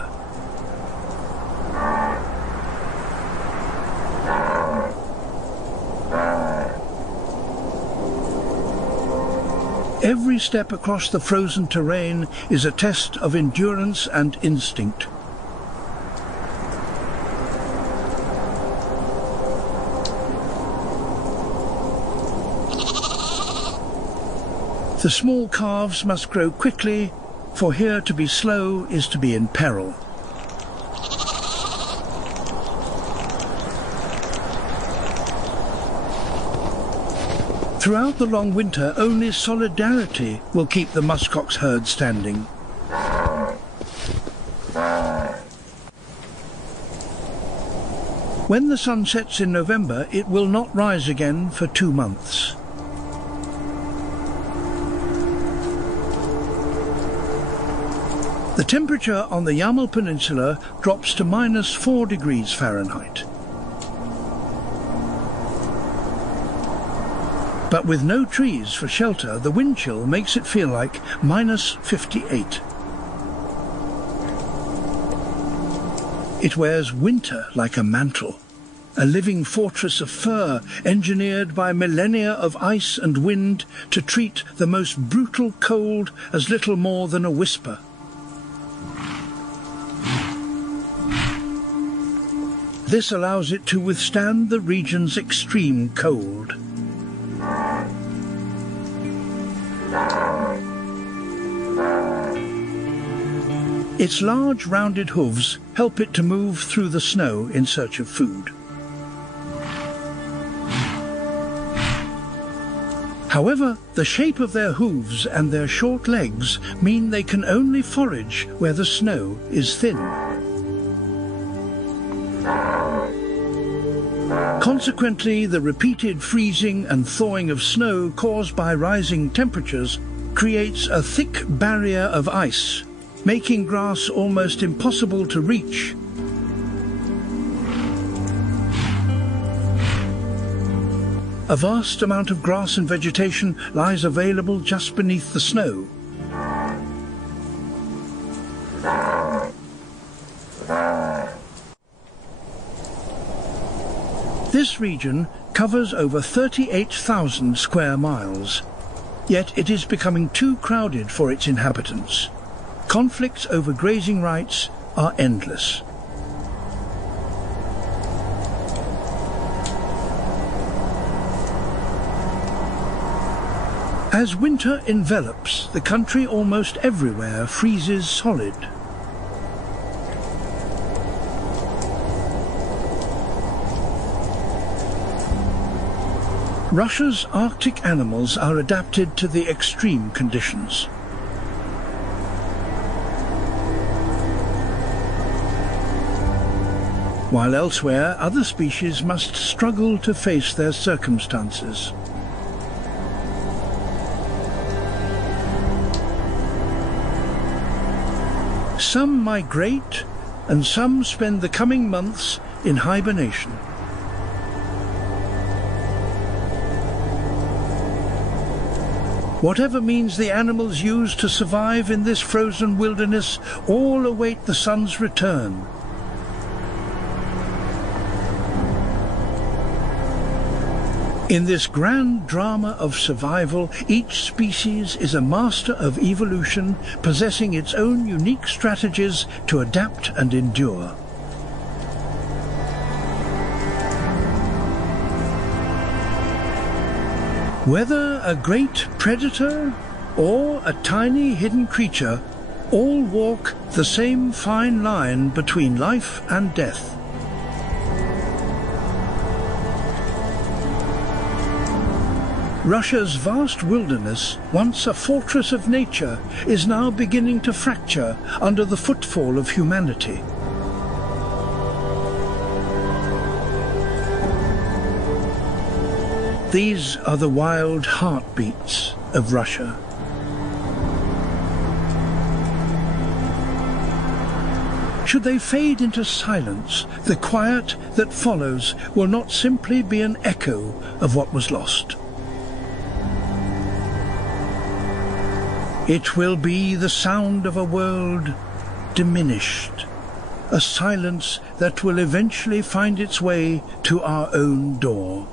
Every step across the frozen terrain is a test of endurance and instinct. The small calves must grow quickly, for here to be slow is to be in peril. Throughout the long winter, only solidarity will keep the muskox herd standing. When the sun sets in November, it will not rise again for 2 months. The temperature on the Yamal Peninsula drops to -4 degrees Fahrenheit. But with no trees for shelter, the wind chill makes it feel like -58. It wears winter like a mantle, a living fortress of fur engineered by millennia of ice and wind to treat the most brutal cold as little more than a whisper. This allows it to withstand the region's extreme cold. Its large rounded hooves help it to move through the snow in search of food. However, the shape of their hooves and their short legs mean they can only forage where the snow is thin. Consequently, the repeated freezing and thawing of snow caused by rising temperatures creates a thick barrier of ice, making grass almost impossible to reach. A vast amount of grass and vegetation lies available just beneath the snow. This region covers over 38,000 square miles, yet it is becoming too crowded for its inhabitants. Conflicts over grazing rights are endless. As winter envelops, the country almost everywhere freezes solid. Russia's Arctic animals are adapted to the extreme conditions. while elsewhere other species must struggle to face their circumstances. Some migrate, and some spend the coming months in hibernation. Whatever means the animals use to survive in this frozen wilderness all await the sun's return. In this grand drama of survival, each species is a master of evolution, possessing its own unique strategies to adapt and endure. Whether a great predator or a tiny hidden creature, all walk the same fine line between life and death. Russia's vast wilderness, once a fortress of nature, is now beginning to fracture under the footfall of humanity. These are the wild heartbeats of Russia. Should they fade into silence, the quiet that follows will not simply be an echo of what was lost. It will be the sound of a world diminished, a silence that will eventually find its way to our own door.